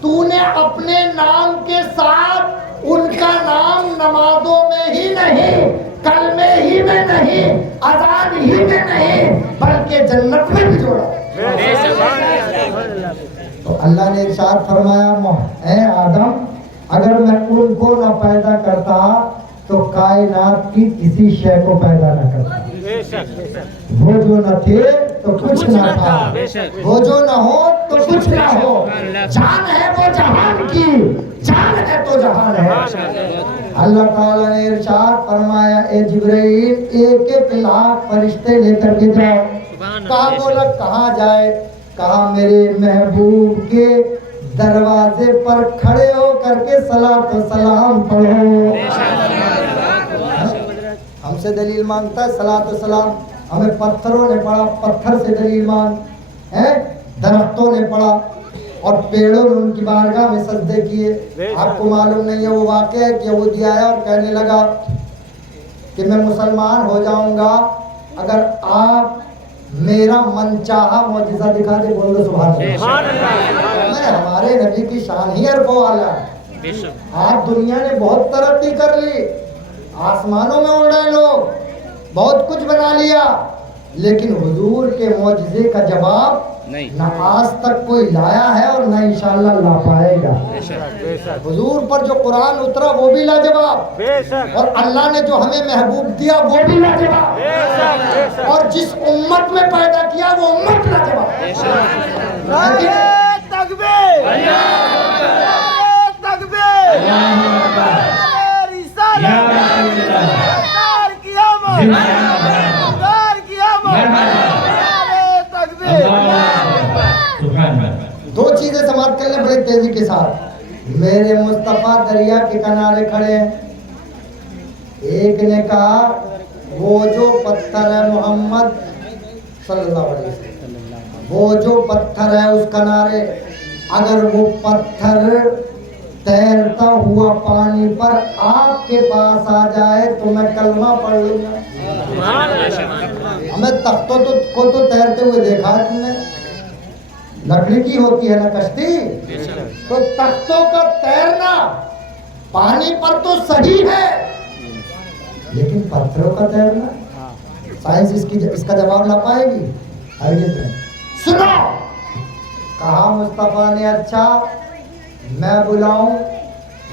تو نے اپنے نام کے ساتھ ان کا نام نمازوں میں ہی نہیں، کلمے ہی میں نہیں، اذان ہی میں نہیں، بلکہ جنت میں بھی جوڑا۔ تو اللہ نے ارشاد فرمایا اے آدم اگر میں ان کو نہ پیدا کرتا تو کائنات کی کسی شے کو پیدا نہ کرتا۔ وہ جو نہ تھے تو کچھ نہ تھا، وہ جو نہ ہو تو کچھ نہ ہو، جان ہے وہ جہان کی، جان ہے تو جہان ہے۔ اللہ تعالیٰ نے ارشاد فرمایا اے جبرائیل ایک ایک لاکھ فرشتے لے کر کے جاؤ۔ کہا بولا کہاں جائے؟ کہا میرے محبوب کے دروازے پر کھڑے ہو کر کے صلاۃ و سلام پڑھو۔ ہم سے دلیل مانگتا ہے صلاۃ و سلام، ہمیں پتھروں نے پڑھا، پتھر سے دلیل مانگ، درختوں نے پڑھا اور پیڑوں نے ان کی بارگاہ میں سجدے کیے۔ آپ کو معلوم نہیں ہے وہ واقعہ ہے کہ یہودی آیا اور کہنے لگا کہ میں مسلمان ہو جاؤں گا اگر آپ میرا من چاہا معجزہ دکھا دے۔ بول دو سبحان اللہ۔ میں ہمارے نبی کی شان ہی عرف و اعلیٰ ہے۔ آج دنیا نے بہت ترقی کر لی، آسمانوں میں اڑ رہے لوگ، بہت کچھ بنا لیا، لیکن حضور کے معجزے کا جواب نہ آج تک کوئی لایا ہے اور نہ انشاءاللہ لا پائے گا۔ حضور پر جو قرآن اترا وہ بھی لاجواب، اور اللہ نے جو ہمیں محبوب دیا وہ بھی لاجواب، اور جس امت میں پیدا کیا وہ امت لاجواب۔ تکبیر، تکبیر، دو چیزیں سماعت کر لیں بڑی تیزی کے ساتھ۔ میرے مصطفیٰ دریا کے کنارے کھڑے ہیں، ایک نے کہا وہ جو پتھر ہے محمد صلی اللہ علیہ وسلم، وہ جو پتھر ہے اس کنارے، اگر وہ پتھر تیرتا ہوا پانی پر آپ کے پاس آ جائے تو میں کلمہ پڑھ لوں گا۔ ہمیں تختوں کو تو تیرتے ہوئے دیکھا ہے تم نے، لکڑی کی ہوتی ہے نا کشتی، تو تختوں کا تیرنا پانی پر تو صحیح ہے، لیکن پتھروں کا تیرنا سائنس اس کا جواب نہ پائے گی، ہرگز نہیں۔ سنو، کہا مصطفیٰ نے اچھا میں بلاؤں؟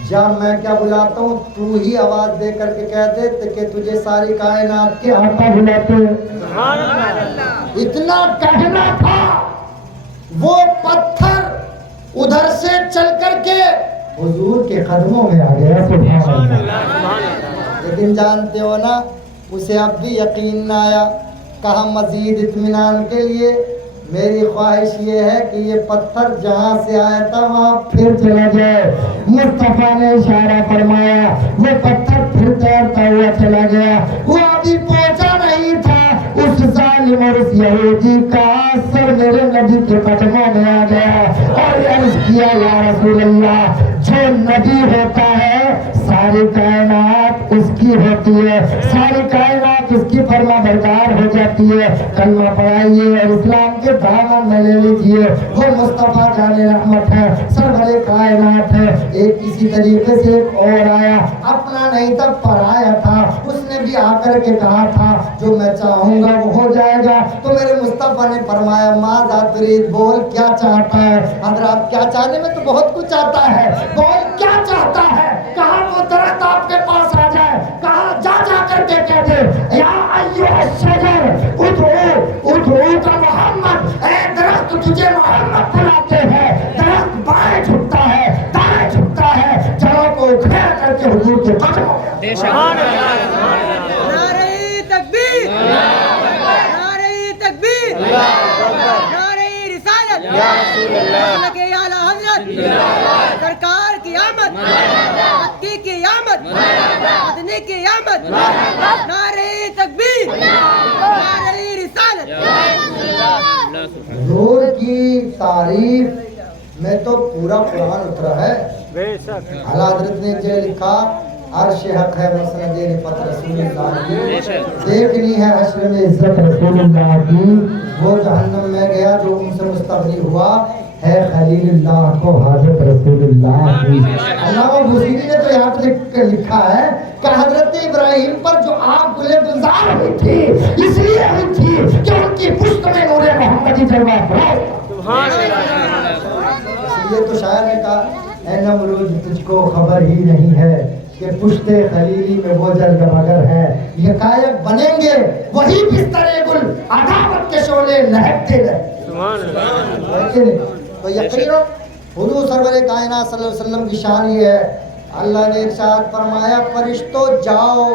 جب میں کیا بلاتا ہوں، تو ہی آواز دے کر کے کہہ دے کہ تجھے ساری کائنات کے آقا بلاتے ہیں۔ اتنا کہنا تھا، وہ پتھر ادھر سے چل کر کے حضور کے قدموں میں آ گیا۔ سبحان اللہ۔ لیکن جانتے ہو نا اسے اب بھی یقین نہ آیا۔ کہا مزید اطمینان کے لیے میری خواہش یہ ہے کہ یہ پتھر جہاں سے آیا تھا وہاں پھر چلا جائے۔ مصطفیٰ نے اشارہ فرمایا، وہ پتھر پھر تیرتا ہوا چلا گیا۔ وہ ابھی پہنچا نہیں تھا، اس ظالم اور اس یہودی کا سر میرے نبی کے قدموں میں آ گیا اور عرض کیا یا رسول اللہ، جو نبی ہوتا ہے ساری کائنات اس کی ہوتی ہے، ساری کائنات اس کی فرما بردار ہو جاتی ہے۔ کلمہ پڑھائیے اور اسلام کے دامن میں لے لیجیے۔ وہ مصطفیٰ جان رحمت ہے، سرور کائنات ہے۔ ایک کسی طریقے سے ایک اور آیا، اپنا نہیں تھا پرایا تھا، اس نے بھی آ کر کے کہا تھا جو میں چاہوں گا وہ ہو جائے گا۔ تو میرے مصطفیٰ نے فرمایا ماذا ترید، بول کیا چاہتا ہے؟ حضرات کیا چاہنے میں تو بہت کچھ آتا ہے، بول کیا چاہتا ہے؟ کہا وہ درخت آپ کے پاس آ جائے، کہا جا کر کے کہہ دے یا ایھا الشجر ادعو کا محمد، اے درخت تجھے محمد بلاتے ہیں۔ درخت بائیں جھکتا ہے، دائیں جھکتا ہے، جڑوں کو اکھیڑ کر کے حضور کے قدموں میں۔ نعرہ تکبیر، نعرہ تکبیر، نعرہ رسالت، اللہ کے اعلیٰ حضرت سرکار کی آمد، مکی کی آمد، مدنی کی آمد، نعرہ تکبیر، نعرہ رسالت۔ حضور کی تعریف میں تو پورا قرآن اترا ہے. اعلیٰ حضرت نے جو لکھا عرش حق ہے مسند رفعت رسول اللہ کی, دیکھنی ہے حشر میں عزت رسول اللہ کی. وہ جہنم میں گیا جو ان سے مستغنی ہوا ہے خلیل اللہ کو حاجت رسول اللہ کی. علامہ بوسیری نے تو یہاں پہ لکھا ہے کہ حضرت ابراہیم پر جو آگ گلے گلزار ہوئی تھی اس لیے ہوئی تھی کہ ان کی پشت میں نور محمدی جلوہ افروز. اس لیے تو شاعر نے کہا اے نمرود تجھ کو خبر ہی نہیں ہے کہ پشت خلیلی میں وہ جلد مگر ہے. یکایک بنیں گے وہی بستر گل عداوت کے شعلے لہکتے رہے. تو یقیناً حضور سرور کائنات صلی اللہ علیہ وسلم کی شان یہ ہے. اللہ نے ارشاد فرمایا فرشتوں جاؤ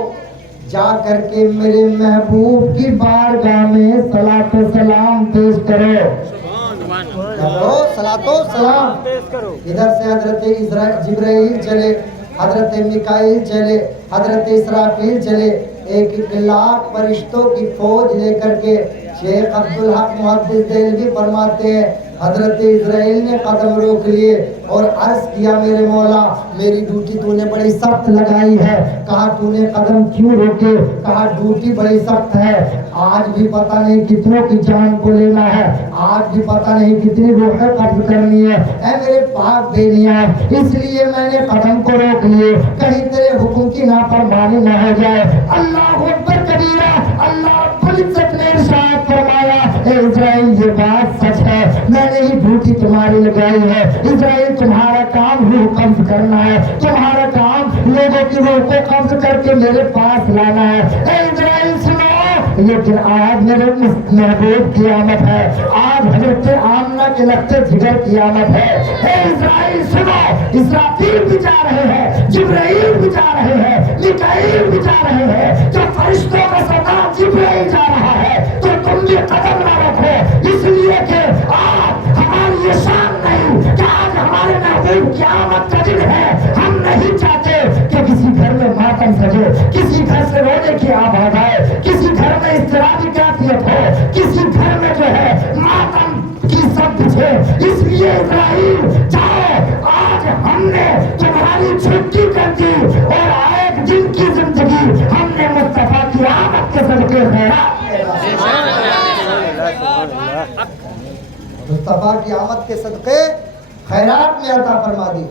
جا کر کے میرے محبوب کی بارگاہ میں صلاۃ و سلام پیش کرو. صلاۃ و سلام. ادھر سے حضرت جبرائیل چلے, حضرت میکائیل چلے, حضرت اسرافیل چلے, 1,00,000 فرشتوں کی فوج لے کر کے. شیخ عبدالحق محدث دہلوی فرماتے ہیں حضرت اسرائیل نے قدم روک لیے اور عرض کیا میرے مولا میری ڈیوٹی تو نے بڑی سخت لگائی ہے. کہا تو نے قدم کیوں روکے؟ کہا ڈیوٹی بڑی سخت ہے, آج بھی پتہ نہیں کتنوں کی جان کو لینا ہے, آج بھی پتہ نہیں کتنی روحیں قتل کرنی ہے. اے میرے پاک بے نیاز, اس لیے میں نے قدم کو روک لیے کہیں تیرے حکم کی نافرمانی نہ ہو جائے. اللہ اکبر کبیرہ. اللہ رب العزت نے ارشاد فرمایا اے اسرائیل یہ بات سچ ہے, میں نے ہی ڈیوٹی تمہاری لگائی ہے. اسرائیل تمہارا کام روح قبض کرنا ہے, تمہارا کام لوگوں کی روح کو قبض کر کے میرے پاس لانا ہے. اے اسرائیل سنو, لیکن آج میرے محبوب کی آمد ہے, آج حضرت آمنہ کے لگتے جگر کی آمد ہے. اے اسرائیل سنو, اسرافیل بھی جا رہے ہیں, جبرائیل بھی جا رہے ہیں, میکائیل بھی جا رہے ہیں. جب فرشتوں کا سردار جبرائیل جا رہا ہے تو تم بھی قدم نہ رکھو, اس لیے کہ آج ہماری یہ شان نہیں کہ آج ہمارے محبوب کی آمد کا دن ہے. ہم نہیں چاہتے کہ کسی گھر میں ماتم سجے, کسی گھر سے رونے کی آواز آئے, کسی گھر میں اضطرابی کیفیت ہو, کسی گھر میں جو ہے ماتم کی سب بچھے. اس لیے اسرائیل جاؤ, آج ہم نے تمہاری چھٹی کر دی اور ایک دن کی زندگی ہم نے مصطفیٰ کی آمد کے صدقے خیرات مصطفیٰ کی آمد کے صدقے خیرات میں عطا فرما دی.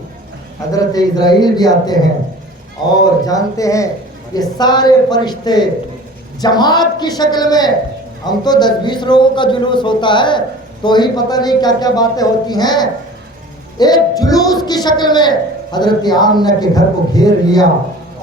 حضرت اسرائیل بھی آتے ہیں اور جانتے ہیں یہ سارے فرشتے جماعت کی شکل میں. ہم تو 10-20 لوگوں کا جلوس ہوتا ہے تو ہی پتہ نہیں کیا کیا باتیں ہوتی ہیں. ایک جلوس کی شکل میں حضرت آمنہ کے گھر کو گھیر لیا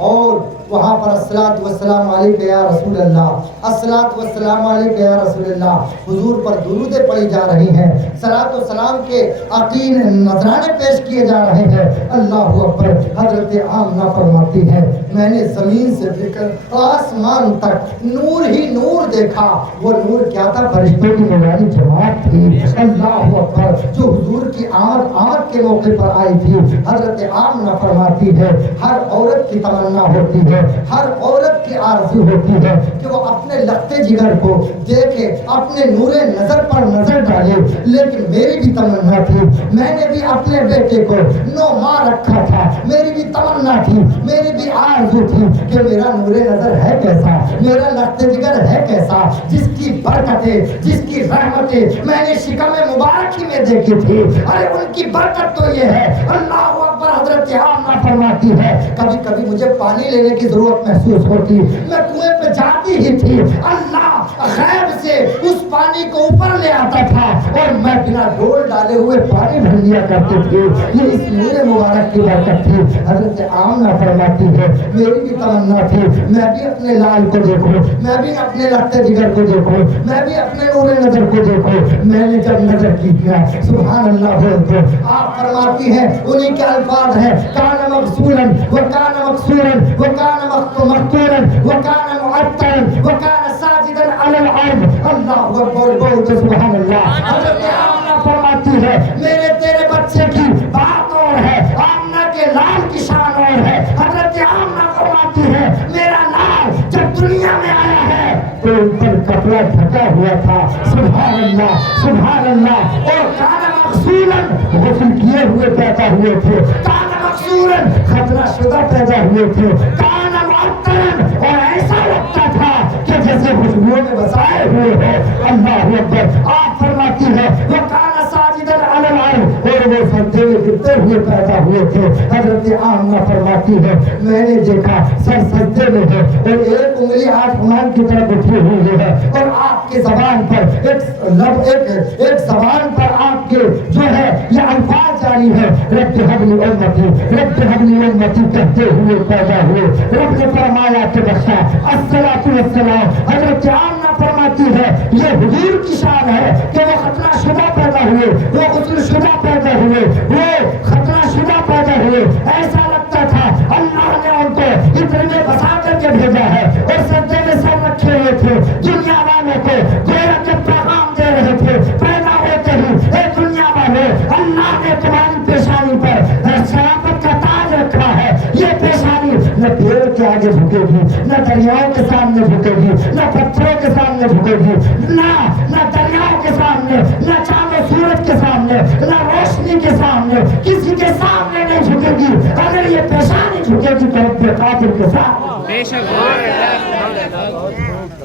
اور وہاں پر الصلاۃ والسلام علیک یا رسول اللہ, الصلاۃ والسلام علیک یا رسول اللہ, حضور پر درودیں پڑھی جا رہی ہیں, صلاۃ و سلام کے عقیم نذرانے پیش کیے جا رہے ہیں. اللہ اکبر. حضرت آمنہ فرماتی ہے میں نے زمین سے لے کر آسمان تک نور ہی نور دیکھا. وہ نور کیا تھا؟ فرشتوں کی نورانی جماعت تھی. اللہ اکبر. جو حضور کی آمد کے موقع پر آئی تھی. حضرت آمنہ فرماتی ہے ہر عورت کی تمنا ہوتی ہے, ہر عورت کی آرزو ہوتی ہے کہ وہ اپنے لگتے جگر کو دیکھے, اپنے نور نظر پر نظر ڈالے. لیکن میری بھی تمنا تھی, میں نے بھی اپنے بیٹے کو 9 ماہ رکھا تھا, میری بھی تمنا تھی, میری بھی آرزو تھی کہ میرا نور نظر ہے کیسا, میرا لگتے جگر ہے کیسا, جس کی برکتیں, جس کی رحمتیں میں نے شکم مبارکی میں دیکھی تھی. ارے ان کی برکت تو یہ ہے. اللہ اکبر. حضرت آمنہ فرماتی ہے کبھی کبھی مجھے پانی لینے کی ضرورت محسوس ہوتی, میں کنویں پہ جاتی ہی تھی, اللہ غیب سے اس پانی کو اوپر لے آتا تھا اور میں بنا ڈول ڈالے ہوئے پانی بھر لیا کرتی تھی. یہ اس نور مبارک کی برکت تھی. حضرت آمنہ فرماتی ہے میری بھی تمنا تھی میں بھی اپنے لال کو دیکھوں, میں بھی اپنے لگتے جگر کو دیکھوں, میں بھی اپنے نور نظر کو دیکھوں. میں نے جب نظر کی سبحان اللہ بولتے آپ فرماتی ہیں انہی کے الفاظ ہیں کان مغسولا وکان مقصورا وکان مقتورا وکان معطرا وکان ساجدا علی الارض. اللہ اکبر. بولتے سبحان اللہ. حضرت آمنہ فرماتی ہے میرے تیرے بچے کی بات اور ہے, آمنہ کے لال کی شان اور ہے. حضرت آمنہ فرماتی ہے میرا لال جب دنیا میں آیا ہے تو اوپر کپڑا ڈھکا ہوا تھا. سبحان اللہ, سبحان اللہ. اور کان مقصورن غسل کیے ہوئے پیدا ہوئے تھے، کان مقصورن خطرہ شدہ پیدا ہوئے تھے، کان معطرن اور ایسا لگتا تھا کہ جیسے خوشبوؤں میں بسائے ہوئے ہو۔ اللہ اکبر۔ آپ فرماتی ہے وکان ساجدن علی الارض، اور وہ سجدے میں گرتے ہوئے پیدا ہوئے تھے۔ حضرت آمنہ فرماتی ہے میں نے دیکھا سر سجدے میں ہے اور ایک انگلی آسمان کی طرف اٹھی ہوئی ہے، اور آپ کی زبان پر ایک زبان پر آپ کے جو ہے یہ الفاظ جاری ہے، رب ہب لی امتی، رب ہب لی امتی کہتے ہوئے پیدا ہوئے۔ رب نے فرمایا کہ بخشا الصلاۃ والسلام۔ حضرت آمنہ فرماتی ہے یہ حضور کی شان ہے کہ وہ خطرہ شدہ پیدا ہوئے، وہ غسل شدہ پیدا ہوئے، وہ خطرہ شدہ پیدا ہوئے۔ ایسا لگتا تھا اللہ نے ان کو اتنے میں بسا کر کے بھیجا ہے، اور سجدے میں سر رکھے ہوئے تھے۔ دنیا والوں کو گویا کہ پیغام دے رہے تھے پیدا ہوتے ہی اے دنیا والوں، اللہ نے تمہاری پیشانی پر شرافت کا تاج رکھا ہے۔ یہ پیشانی نہ پیڑ کے آگے جھکے گی، نہ دریاؤں کے سامنے جھکے گی، نہ پتھروں کے سامنے جھکے گی، نہ دریاؤں کے سامنے، نہ چاند و سورج کے سامنے، نہ روشنی کے سامنے، کسی کے سامنے نہیں جھکے گی۔ اگر یہ پیشانی جھکے گی تو رب قادر کے ساتھ بے شک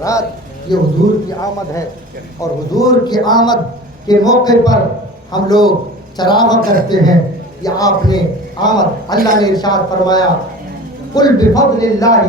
رات یہ حضور کی آمد ہے، اور حضور کی آمد کے موقع پر ہم لوگ چراغاں کرتے ہیں۔ یہ آپ نے آمد، اللہ نے ارشاد فرمایا قل بفضل اللہ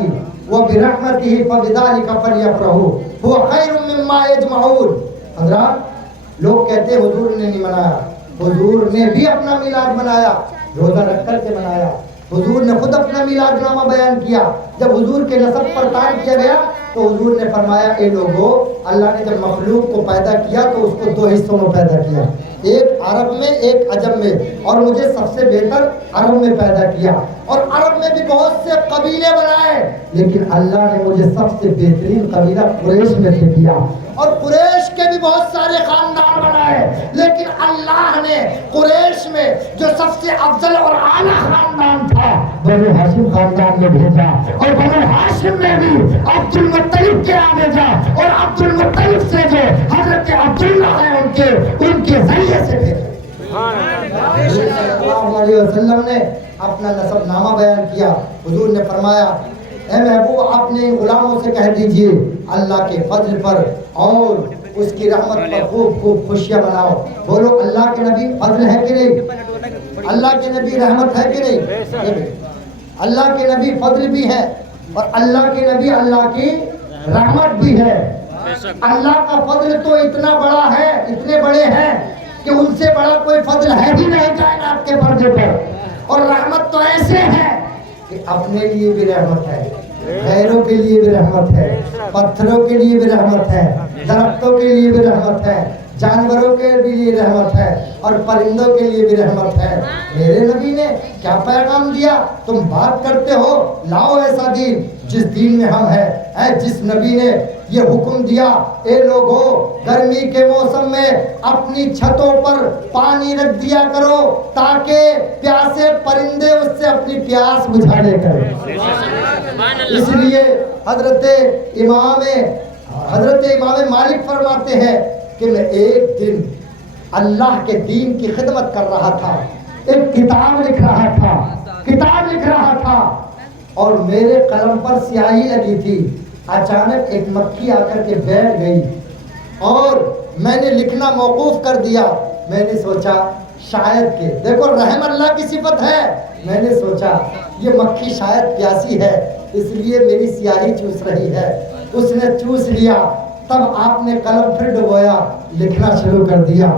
وبرحمتہ فبذلک فلیفرحوا هو خیر مما یجمعون۔ حضرات لوگ کہتے ہیں حضور نے نہیں منایا، حضور نے بھی اپنا میلاد منایا، روزہ رکھ کر کے منایا۔ حضور نے خود اپنا میلاد نامہ بیان کیا۔ جب حضور کے نسب پر طعن کیا گیا تو حضور نے فرمایا اے لوگو، اللہ نے جب مخلوق کو پیدا کیا تو اس کو دو حصوں میں پیدا کیا، ایک عرب میں ایک عجم میں، اور مجھے سب سے بہتر عرب میں پیدا کیا، اور عرب میں بھی بہت سے قبیلے بنائے، لیکن اللہ نے مجھے سب سے بہترین قبیلہ قریش میں سے کیا، اور قریش کے بھی بہت سارے خاندان بنائے، لیکن اللہ نے قریش میں جو سب سے افضل اور اعلیٰ خاندان تھا بنو ہاشم خاندان میں بھیجا، اور بنو ہاشم میں بھی عبد المطلب کے یہاں بھیجا، اور عبد المطلب سے جو حضرت عبداللہ ہیں ان کے ذریعے سے بھیجا۔ صلی اللہ علیہ وسلم نے اپنا نسب نامہ بیان کیا۔ حضور نے فرمایا اے محبوب اپنے غلاموں سے کہہ دیجئے اللہ کے فضل پر اور اس کی رحمت پر خوب خوب خوشیاں مناؤ۔ بولو اللہ کے نبی فضل ہے کہ نہیں؟ اللہ کے نبی رحمت ہے کہ نہیں؟ اللہ کے نبی فضل بھی ہے، اور اللہ کے نبی اللہ کی رحمت بھی ہے۔ اللہ کا فضل تو اتنا بڑا ہے، اتنے بڑے ہیں کہ ان سے بڑا کوئی فضل ہے بھی نہیں کائنات کے پردے پر، اور رحمت تو ایسے ہے کہ اپنے لیے بھی رحمت ہے، غیروں کے لیے بھی رحمت ہے، پتھروں کے لیے بھی رحمت ہے، درختوں کے لیے بھی رحمت ہے، جانوروں کے لیے رحمت ہے، اور پرندوں کے لیے بھی رحمت ہے۔ میرے نبی نے کیا پیغام دیا؟ تم بات کرتے ہو لاؤ ایسا دین جس دین میں ہم ہیں۔ اے جس نبی نے یہ حکم دیا اے لوگو گرمی کے موسم میں اپنی چھتوں پر پانی رکھ دیا کرو تاکہ پیاسے پرندے اس سے اپنی پیاس بجھا لے کریں۔ اس لیے حضرت امام مالک فرماتے ہیں کہ میں ایک دن اللہ کے دین کی خدمت کر رہا تھا، ایک کتاب لکھ رہا تھا اور میرے قلم پر سیاہی لگی تھی۔ اچانک ایک مکھی آ کر کے بیٹھ گئی اور میں نے لکھنا موقوف کر دیا۔ میں نے سوچا شاید کہ دیکھو رحم اللہ کی صفت ہے، میں نے سوچا یہ مکھی شاید پیاسی ہے اس لیے میری سیاہی چوس رہی ہے۔ اس نے چوس لیا، تب آپ نے قلم پھر ڈبویا، لکھنا شروع کر دیا۔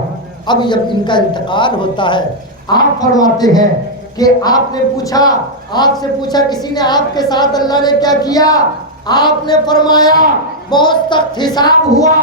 اب جب ان کا انتقال ہوتا ہے آپ فرماتے ہیں کہ آپ سے پوچھا کسی نے آپ کے ساتھ اللہ نے کیا کیا؟ آپ نے فرمایا بہت سخت حساب ہوا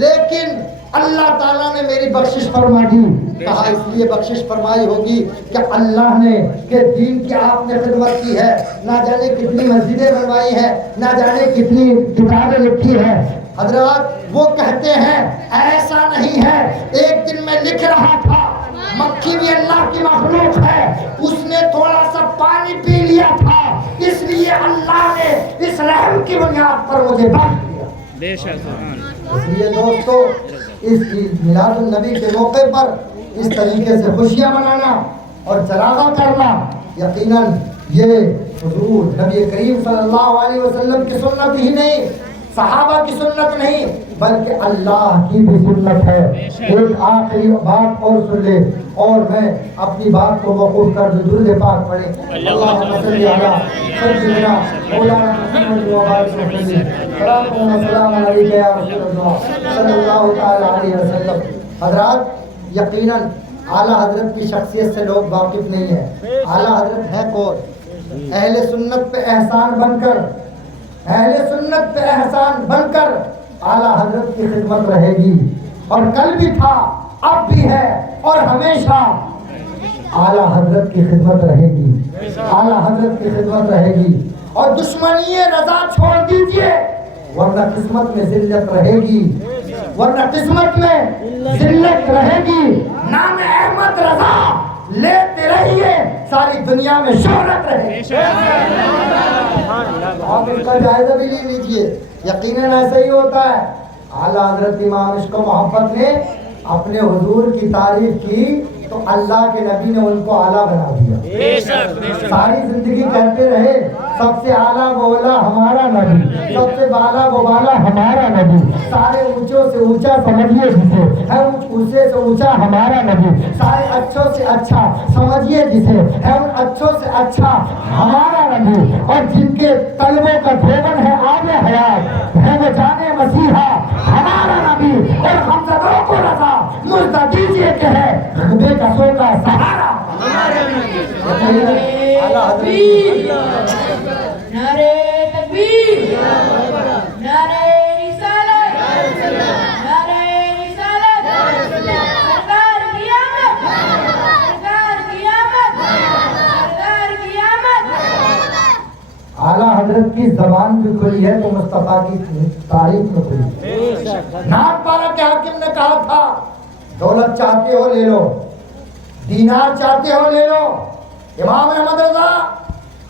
لیکن اللہ تعالیٰ نے میری بخشش فرما دی۔ کہا اس لیے بخشش فرمائی ہوگی کہ اللہ نے کہ دین کی آپ نے خدمت کی ہے، نہ جانے کتنی مسجدیں بنوائی ہیں، نہ جانے کتنی کتابیں لکھی ہیں۔ حضرات وہ کہتے ہیں ایسا نہیں ہے، ایک دن میں لکھ رہا تھا، مکھی بھی اللہ کی مخلوق ہے، اس نے تھوڑا سا پانی پی لیا تھا، اس لیے اللہ نے اس رحم کی بنیاد پر مجھے بخش دیا۔ اس لیے دوستو اس میلاد النبی کے موقع پر اس طریقے سے خوشیاں منانا اور چراغاں کرنا یقیناً یہ حضور نبی کریم صلی اللہ علیہ وسلم کی سنت ہی نہیں، صحابہ کی سنت نہیں، بلکہ اللہ کی بھی سنت ہے۔ ایک آخری بات اور سن لے اور میں اپنی بات کو موقوف کر دوں، درود پاک پڑھیں۔ اللہم صلی علی سیدنا مولانا محمد وبارک وسلم، سلام علیکہ یا رسول اللہ صلی اللہ تعالی علیہ وسلم۔ حضرات یقیناً اعلیٰ حضرت کی شخصیت سے لوگ واقف نہیں ہیں۔ اعلیٰ حضرت ہے کون؟ اہل سنت پہ احسان بن کر، اہل سنت پہ احسان بن کر اعلیٰ حضرت کی خدمت رہے گی، اور کل بھی تھا، اب بھی ہے، اور ہمیشہ اعلیٰ حضرت کی خدمت رہے گی، اعلیٰ حضرت کی خدمت رہے گی۔ اور دشمنی رضا چھوڑ دیجئے ورنہ قسمت میں ذلت رہے گی، ورنہ قسمت میں ذلت رہے گی۔ نام احمد رضا لیتے رہیے، ساری دنیا میں شہرت رہے گی۔ آپ ان کا جائزہ بھی لے لیجئے، یقیناً ایسا ہی ہوتا ہے۔ اعلیٰ حضرت امام عشق و محبت نے اپنے حضور کی تعریف کی تو اللہ کے نبی نے ان کو اعلیٰ بنا دیا۔ ساری زندگی کہتے رہے سب سے اعلیٰ وہ اعلیٰ ہمارا نبی، سب سے بالا وہ بالا ہمارا نبی، سارے اونچوں سے اونچا سمجھیے جسے، ہے اونچے سے اونچا ہمارا نبی، سارے اچھوں سے اچھا سمجھیے جسے، ہے ان اچھوں سے اچھا ہمارا نبی۔ اور جن کے قلبوں کا دھوبن ہے آب حیات، ہے وہ جانے مسیحا ہمارا نبی۔ اور ہم سبوں کو رضا مجدہ دیجئے کہ ہے بے قصوں کا سہارا ہمارا نبی۔ نعرے تکبیر، نعرے رسالت، نعرے رسالت، سرکار کی آمد، سرکار کی آمد، سرکار کی آمد۔ اعلیٰ حضرت کی زبان بھی کھلی ہے تو مصطفیٰ کی تعریف میں کھلی ہے۔ ناگپارہ کے حاکم نے کہا تھا دولت چاہتے ہو لے لو، دینار چاہتے ہو لے لو، امام احمد رضا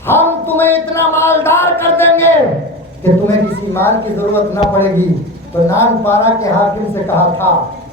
ہم تمہیں اتنا مالدار کر دیں گے کہ تمہیں کسی مال کی ضرورت نہ پڑے گی۔ تو ناگپارہ کے حاکم سے کہا تھا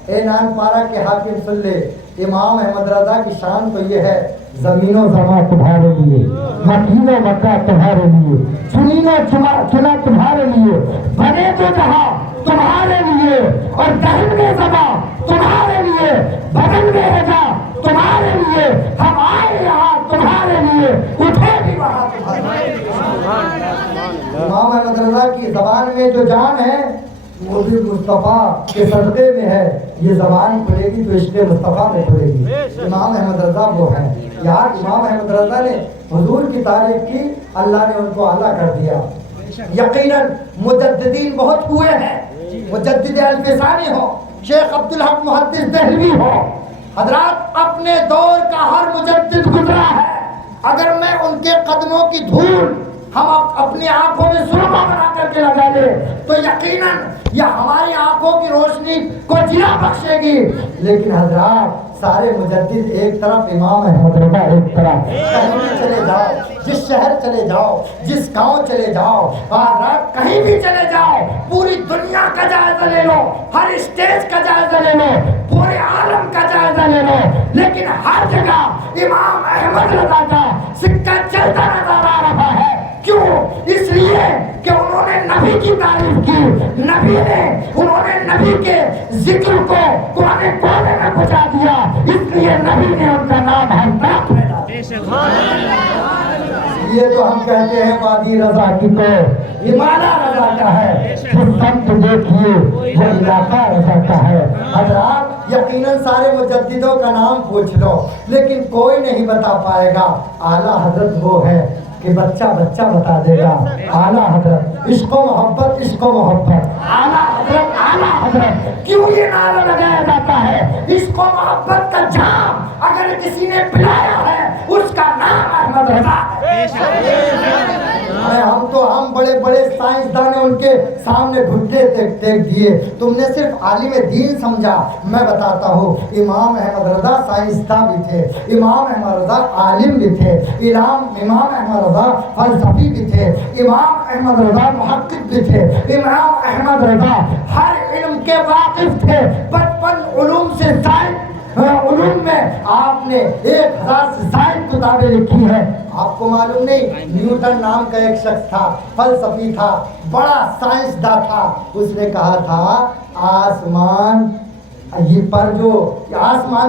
اے ناگپارہ کے حاکم سن لے، امام احمد رضا کی شان تو یہ ہے زمین و زمان تمہارے لیے، مکین و مکہ تمہارے لیے، چنین و چنا تمہارے لیے، بنے تو جہاں تمہارے لیے، اور دہنے زمان تمہارے لیے، بدن میں رجا تمہارے لیے، ہم آئے یہاں تمہارے لیے، اٹھے بھی وہاں تمہارے لیے۔ امام احمد رضا کی زبان میں جو جان ہے وہ بھی مصطفیٰ کے صدقے میں ہے۔ یہ زبان کھلے گی تو عشق مصطفیٰ میں کھلے گی۔ امام احمد رضا وہ ہیں۔ یار امام احمد رضا نے حضور کی تعریف کی، اللہ نے ان کو اعلیٰ کر دیا۔ یقیناً مجددین بہت ہوئے ہیں، مجدد الفسانی ہو، شیخ عبدالحق محدث دہلوی ہو، حضرات اپنے دور کا ہر مجدد گزرا ہے۔ اگر میں ان کے قدموں کی دھول ہم اپنی آنکھوں میں سرما بنا کر کے لگا لے تو یقیناً یہ ہماری آنکھوں کی روشنی کو جلا بخشے گی۔ لیکن حضرات سارے مجدد ایک طرف، امام احمد رضا ایک طرف۔ کہیں بھی چلے جاؤ، جس شہر چلے جاؤ، جس گاؤں چلے جاؤ، حضرات کہیں بھی چلے جاؤ، پوری دنیا کا جائزہ لے لو، ہر اسٹیج کا جائزہ لے لو، پورے عالم کا جائزہ لے لو، لیکن ہر جگہ امام احمد رضا کا سکہ چلتا نظر آ رہا ہے۔ کیوں؟ اس لیے کہ انہوں نے نبی کی تعریف کی، انہوں نے نبی کے ذکر کو قرآن کونے میں پہنچا دیا، اس لیے نبی نے ان کا نام ہر طرف میں ڈالا۔ یہ تو ہم کہتے ہیں وادی رضا کی کو ہمالا رضا کا ہے، جو سمت دیکھیے وہ علاقہ رضا کا ہے۔ حضرات یقیناً سارے مجددوں کا نام پوچھ لو لیکن کوئی نہیں بتا پائے گا۔ اعلیٰ حضرت وہ ہے کہ بچہ بچہ بتا دے گا۔ اعلیٰ حضرت عشق و محبت، عشق و محبت، اعلیٰ حضرت، اعلیٰ حضرت۔ کیوں یہ نعرہ لگایا جاتا ہے؟ عشق و محبت کا جام اگر کسی نے پلایا ہے اس کا نام احمد رضا ہے۔ ہم بڑے بڑے سائنسدان نے ان کے سامنے گھٹنے ٹیک دیے، تم نے صرف عالم دین سمجھا۔ میں بتاتا ہوں، امام احمد رضا سائنسداں بھی تھے، امام احمد رضا عالم بھی تھے، امام احمد رضا فلسفی بھی تھے، امام احمد رضا محقق بھی تھے، امام احمد رضا ہر علم کے واقف تھے۔ بچپن علوم سے علوم میں آپ نے 1000 سے زائد کتابیں لکھی ہیں۔ آپ کو معلوم نہیں، نیوٹن نام کا ایک شخص تھا، فلسفی تھا، بڑا سائنسداں تھا، اس نے کہا تھا آسمان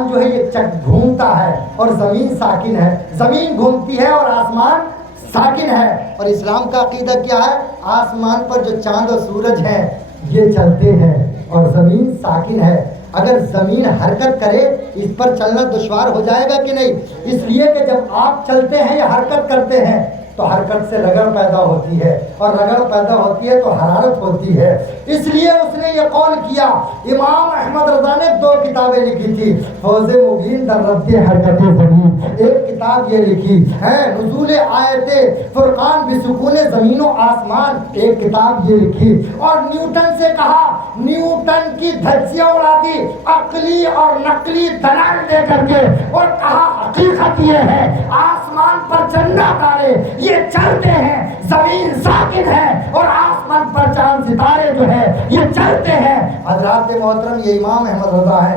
جو ہے یہ گھومتا ہے اور زمین ساکن ہے، زمین گھومتی ہے اور آسمان ساکن ہے۔ اور اسلام کا عقیدہ کیا ہے؟ آسمان پر جو چاند اور سورج ہیں یہ چلتے ہیں اور زمین ساکن ہے۔ اگر زمین حرکت کرے اس پر چلنا دشوار ہو جائے گا کہ نہیں؟ اس لیے کہ جب آپ چلتے ہیں یا حرکت کرتے ہیں تو حرکت سے رگڑ پیدا ہوتی ہے، اور رگڑ پیدا ہوتی ہے تو حرارت ہوتی ہے۔ اس لیے اس نے یہ قول کیا۔ امام احمد رضا نے 2 کتابیں لکھی تھی، فوز مبین در رد حرکت زمین، ایک کتاب یہ لکھی ہے نزول آیت فرقان بسکون زمین و آسمان، ایک کتاب یہ لکھی۔ اور نیوٹن سے کہا، نیوٹن کی دھجیاں اڑا دی عقلی اور نقلی دلائل دے کر کے، اور کہا حقیقت یہ ہے آسمان پر جنت تارے یہ چلتے ہیں، زمین ساکن ہے، اور آسمان پر چاند ستارے جو ہے یہ چلتے ہیں۔ حضرات محترم، یہ امام احمد رضا ہے۔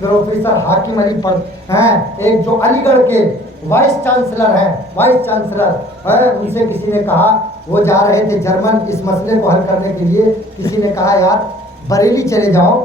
پروفیسر حاکم علی ایک جو علی گڑھ کے وائس چانسلر ان سے کسی نے کہا، وہ جا رہے تھے جرمن اس مسئلے کو حل کرنے کے لیے، کسی نے کہا یار بریلی چلے جاؤ،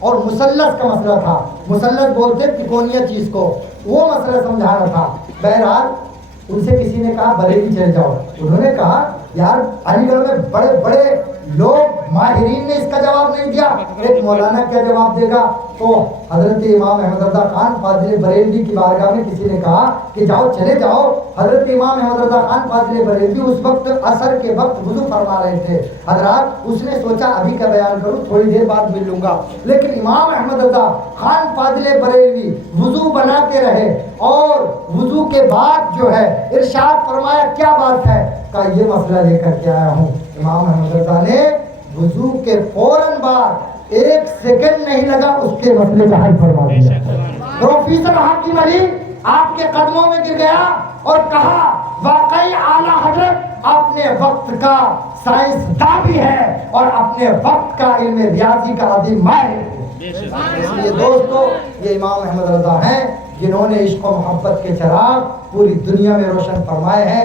اور مثلث کا مسئلہ تھا، مثلث بولتے تکونیہ چیز کو، وہ مسئلہ سمجھانا تھا۔ بہرحال ان سے کسی نے کہا بریلی چلے جاؤ، انہوں نے کہا یار علی گڑھ میں بڑے بڑے لوگ ماہرین نے اس کا جواب نہیں دیا، ایک مولانا کیا جواب دے گا؟ تو حضرت امام احمد رضا خان فاضل بریلوی کی بارگاہ میں کسی نے کہا کہ جاؤ چلے جاؤ۔ حضرت امام احمد رضا خان فاضل بریلوی اس وقت عصر کے وقت وضو فرما رہے تھے۔ حضرات اس نے سوچا ابھی کا بیان کروں، تھوڑی دیر بعد مل لوں گا، لیکن امام احمد رضا خان فاضل بریلوی وضو بناتے رہے، اور وضو کے بعد جو ہے ارشاد فرمایا کیا بات ہے؟ کہا یہ مسئلہ لے کر کے آیا ہوں۔ امام احمد رضا نے وضو کے فوراً بعد 1 سیکنڈ نہیں لگا اس کے مسئلے کا حل فرما دیا۔ پروفیسر حاکم علی آپ کے قدموں میں گر گیا اور کہا واقعی اعلیٰ حضرت اپنے وقت کا سائنسداں بھی ہے اور اپنے وقت کا علم ریاضی کا عظیم ماہر ہے۔ اس لیے دوستو یہ امام احمد رضا ہیں جنہوں نے عشق و محبت کے چراغ پوری دنیا میں روشن فرمائے ہیں۔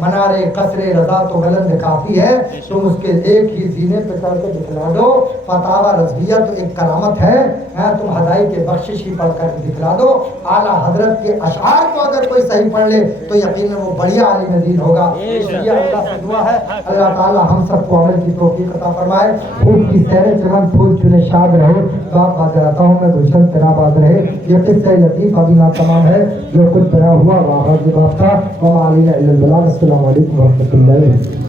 منارے قصر رضا تو بلند کافی ہے، تم اس کے ایک ہی زینے پہ چڑھ کے دکھلا دو۔ فتاوی رضویہ تو ایک کرامت ہے، تم ہدائی کے بخشش ہی پڑھ کر دکھلا دو۔ اعلیٰ حضرت کے اشعار کو اگر کوئی صحیح پڑھ لے تو یقیناً وہ بڑھیا عالم دین ہوگا۔ اس لیے اللہ سے دعا ہے اللہ تعالی ہم سب کو عمل کی توفیق عطا فرمائے۔ پھول کی سیر چمن پھول چنے شاد رہے، باپ بات کراتا ہوں میں گلشن تیرا باد رہے۔ یہ قصہ لطیف ابھی نہ تمام ہے، جو کچھ بنا ہوا واہ باپ تھا۔ السلام علیکم ورحمۃ اللہ۔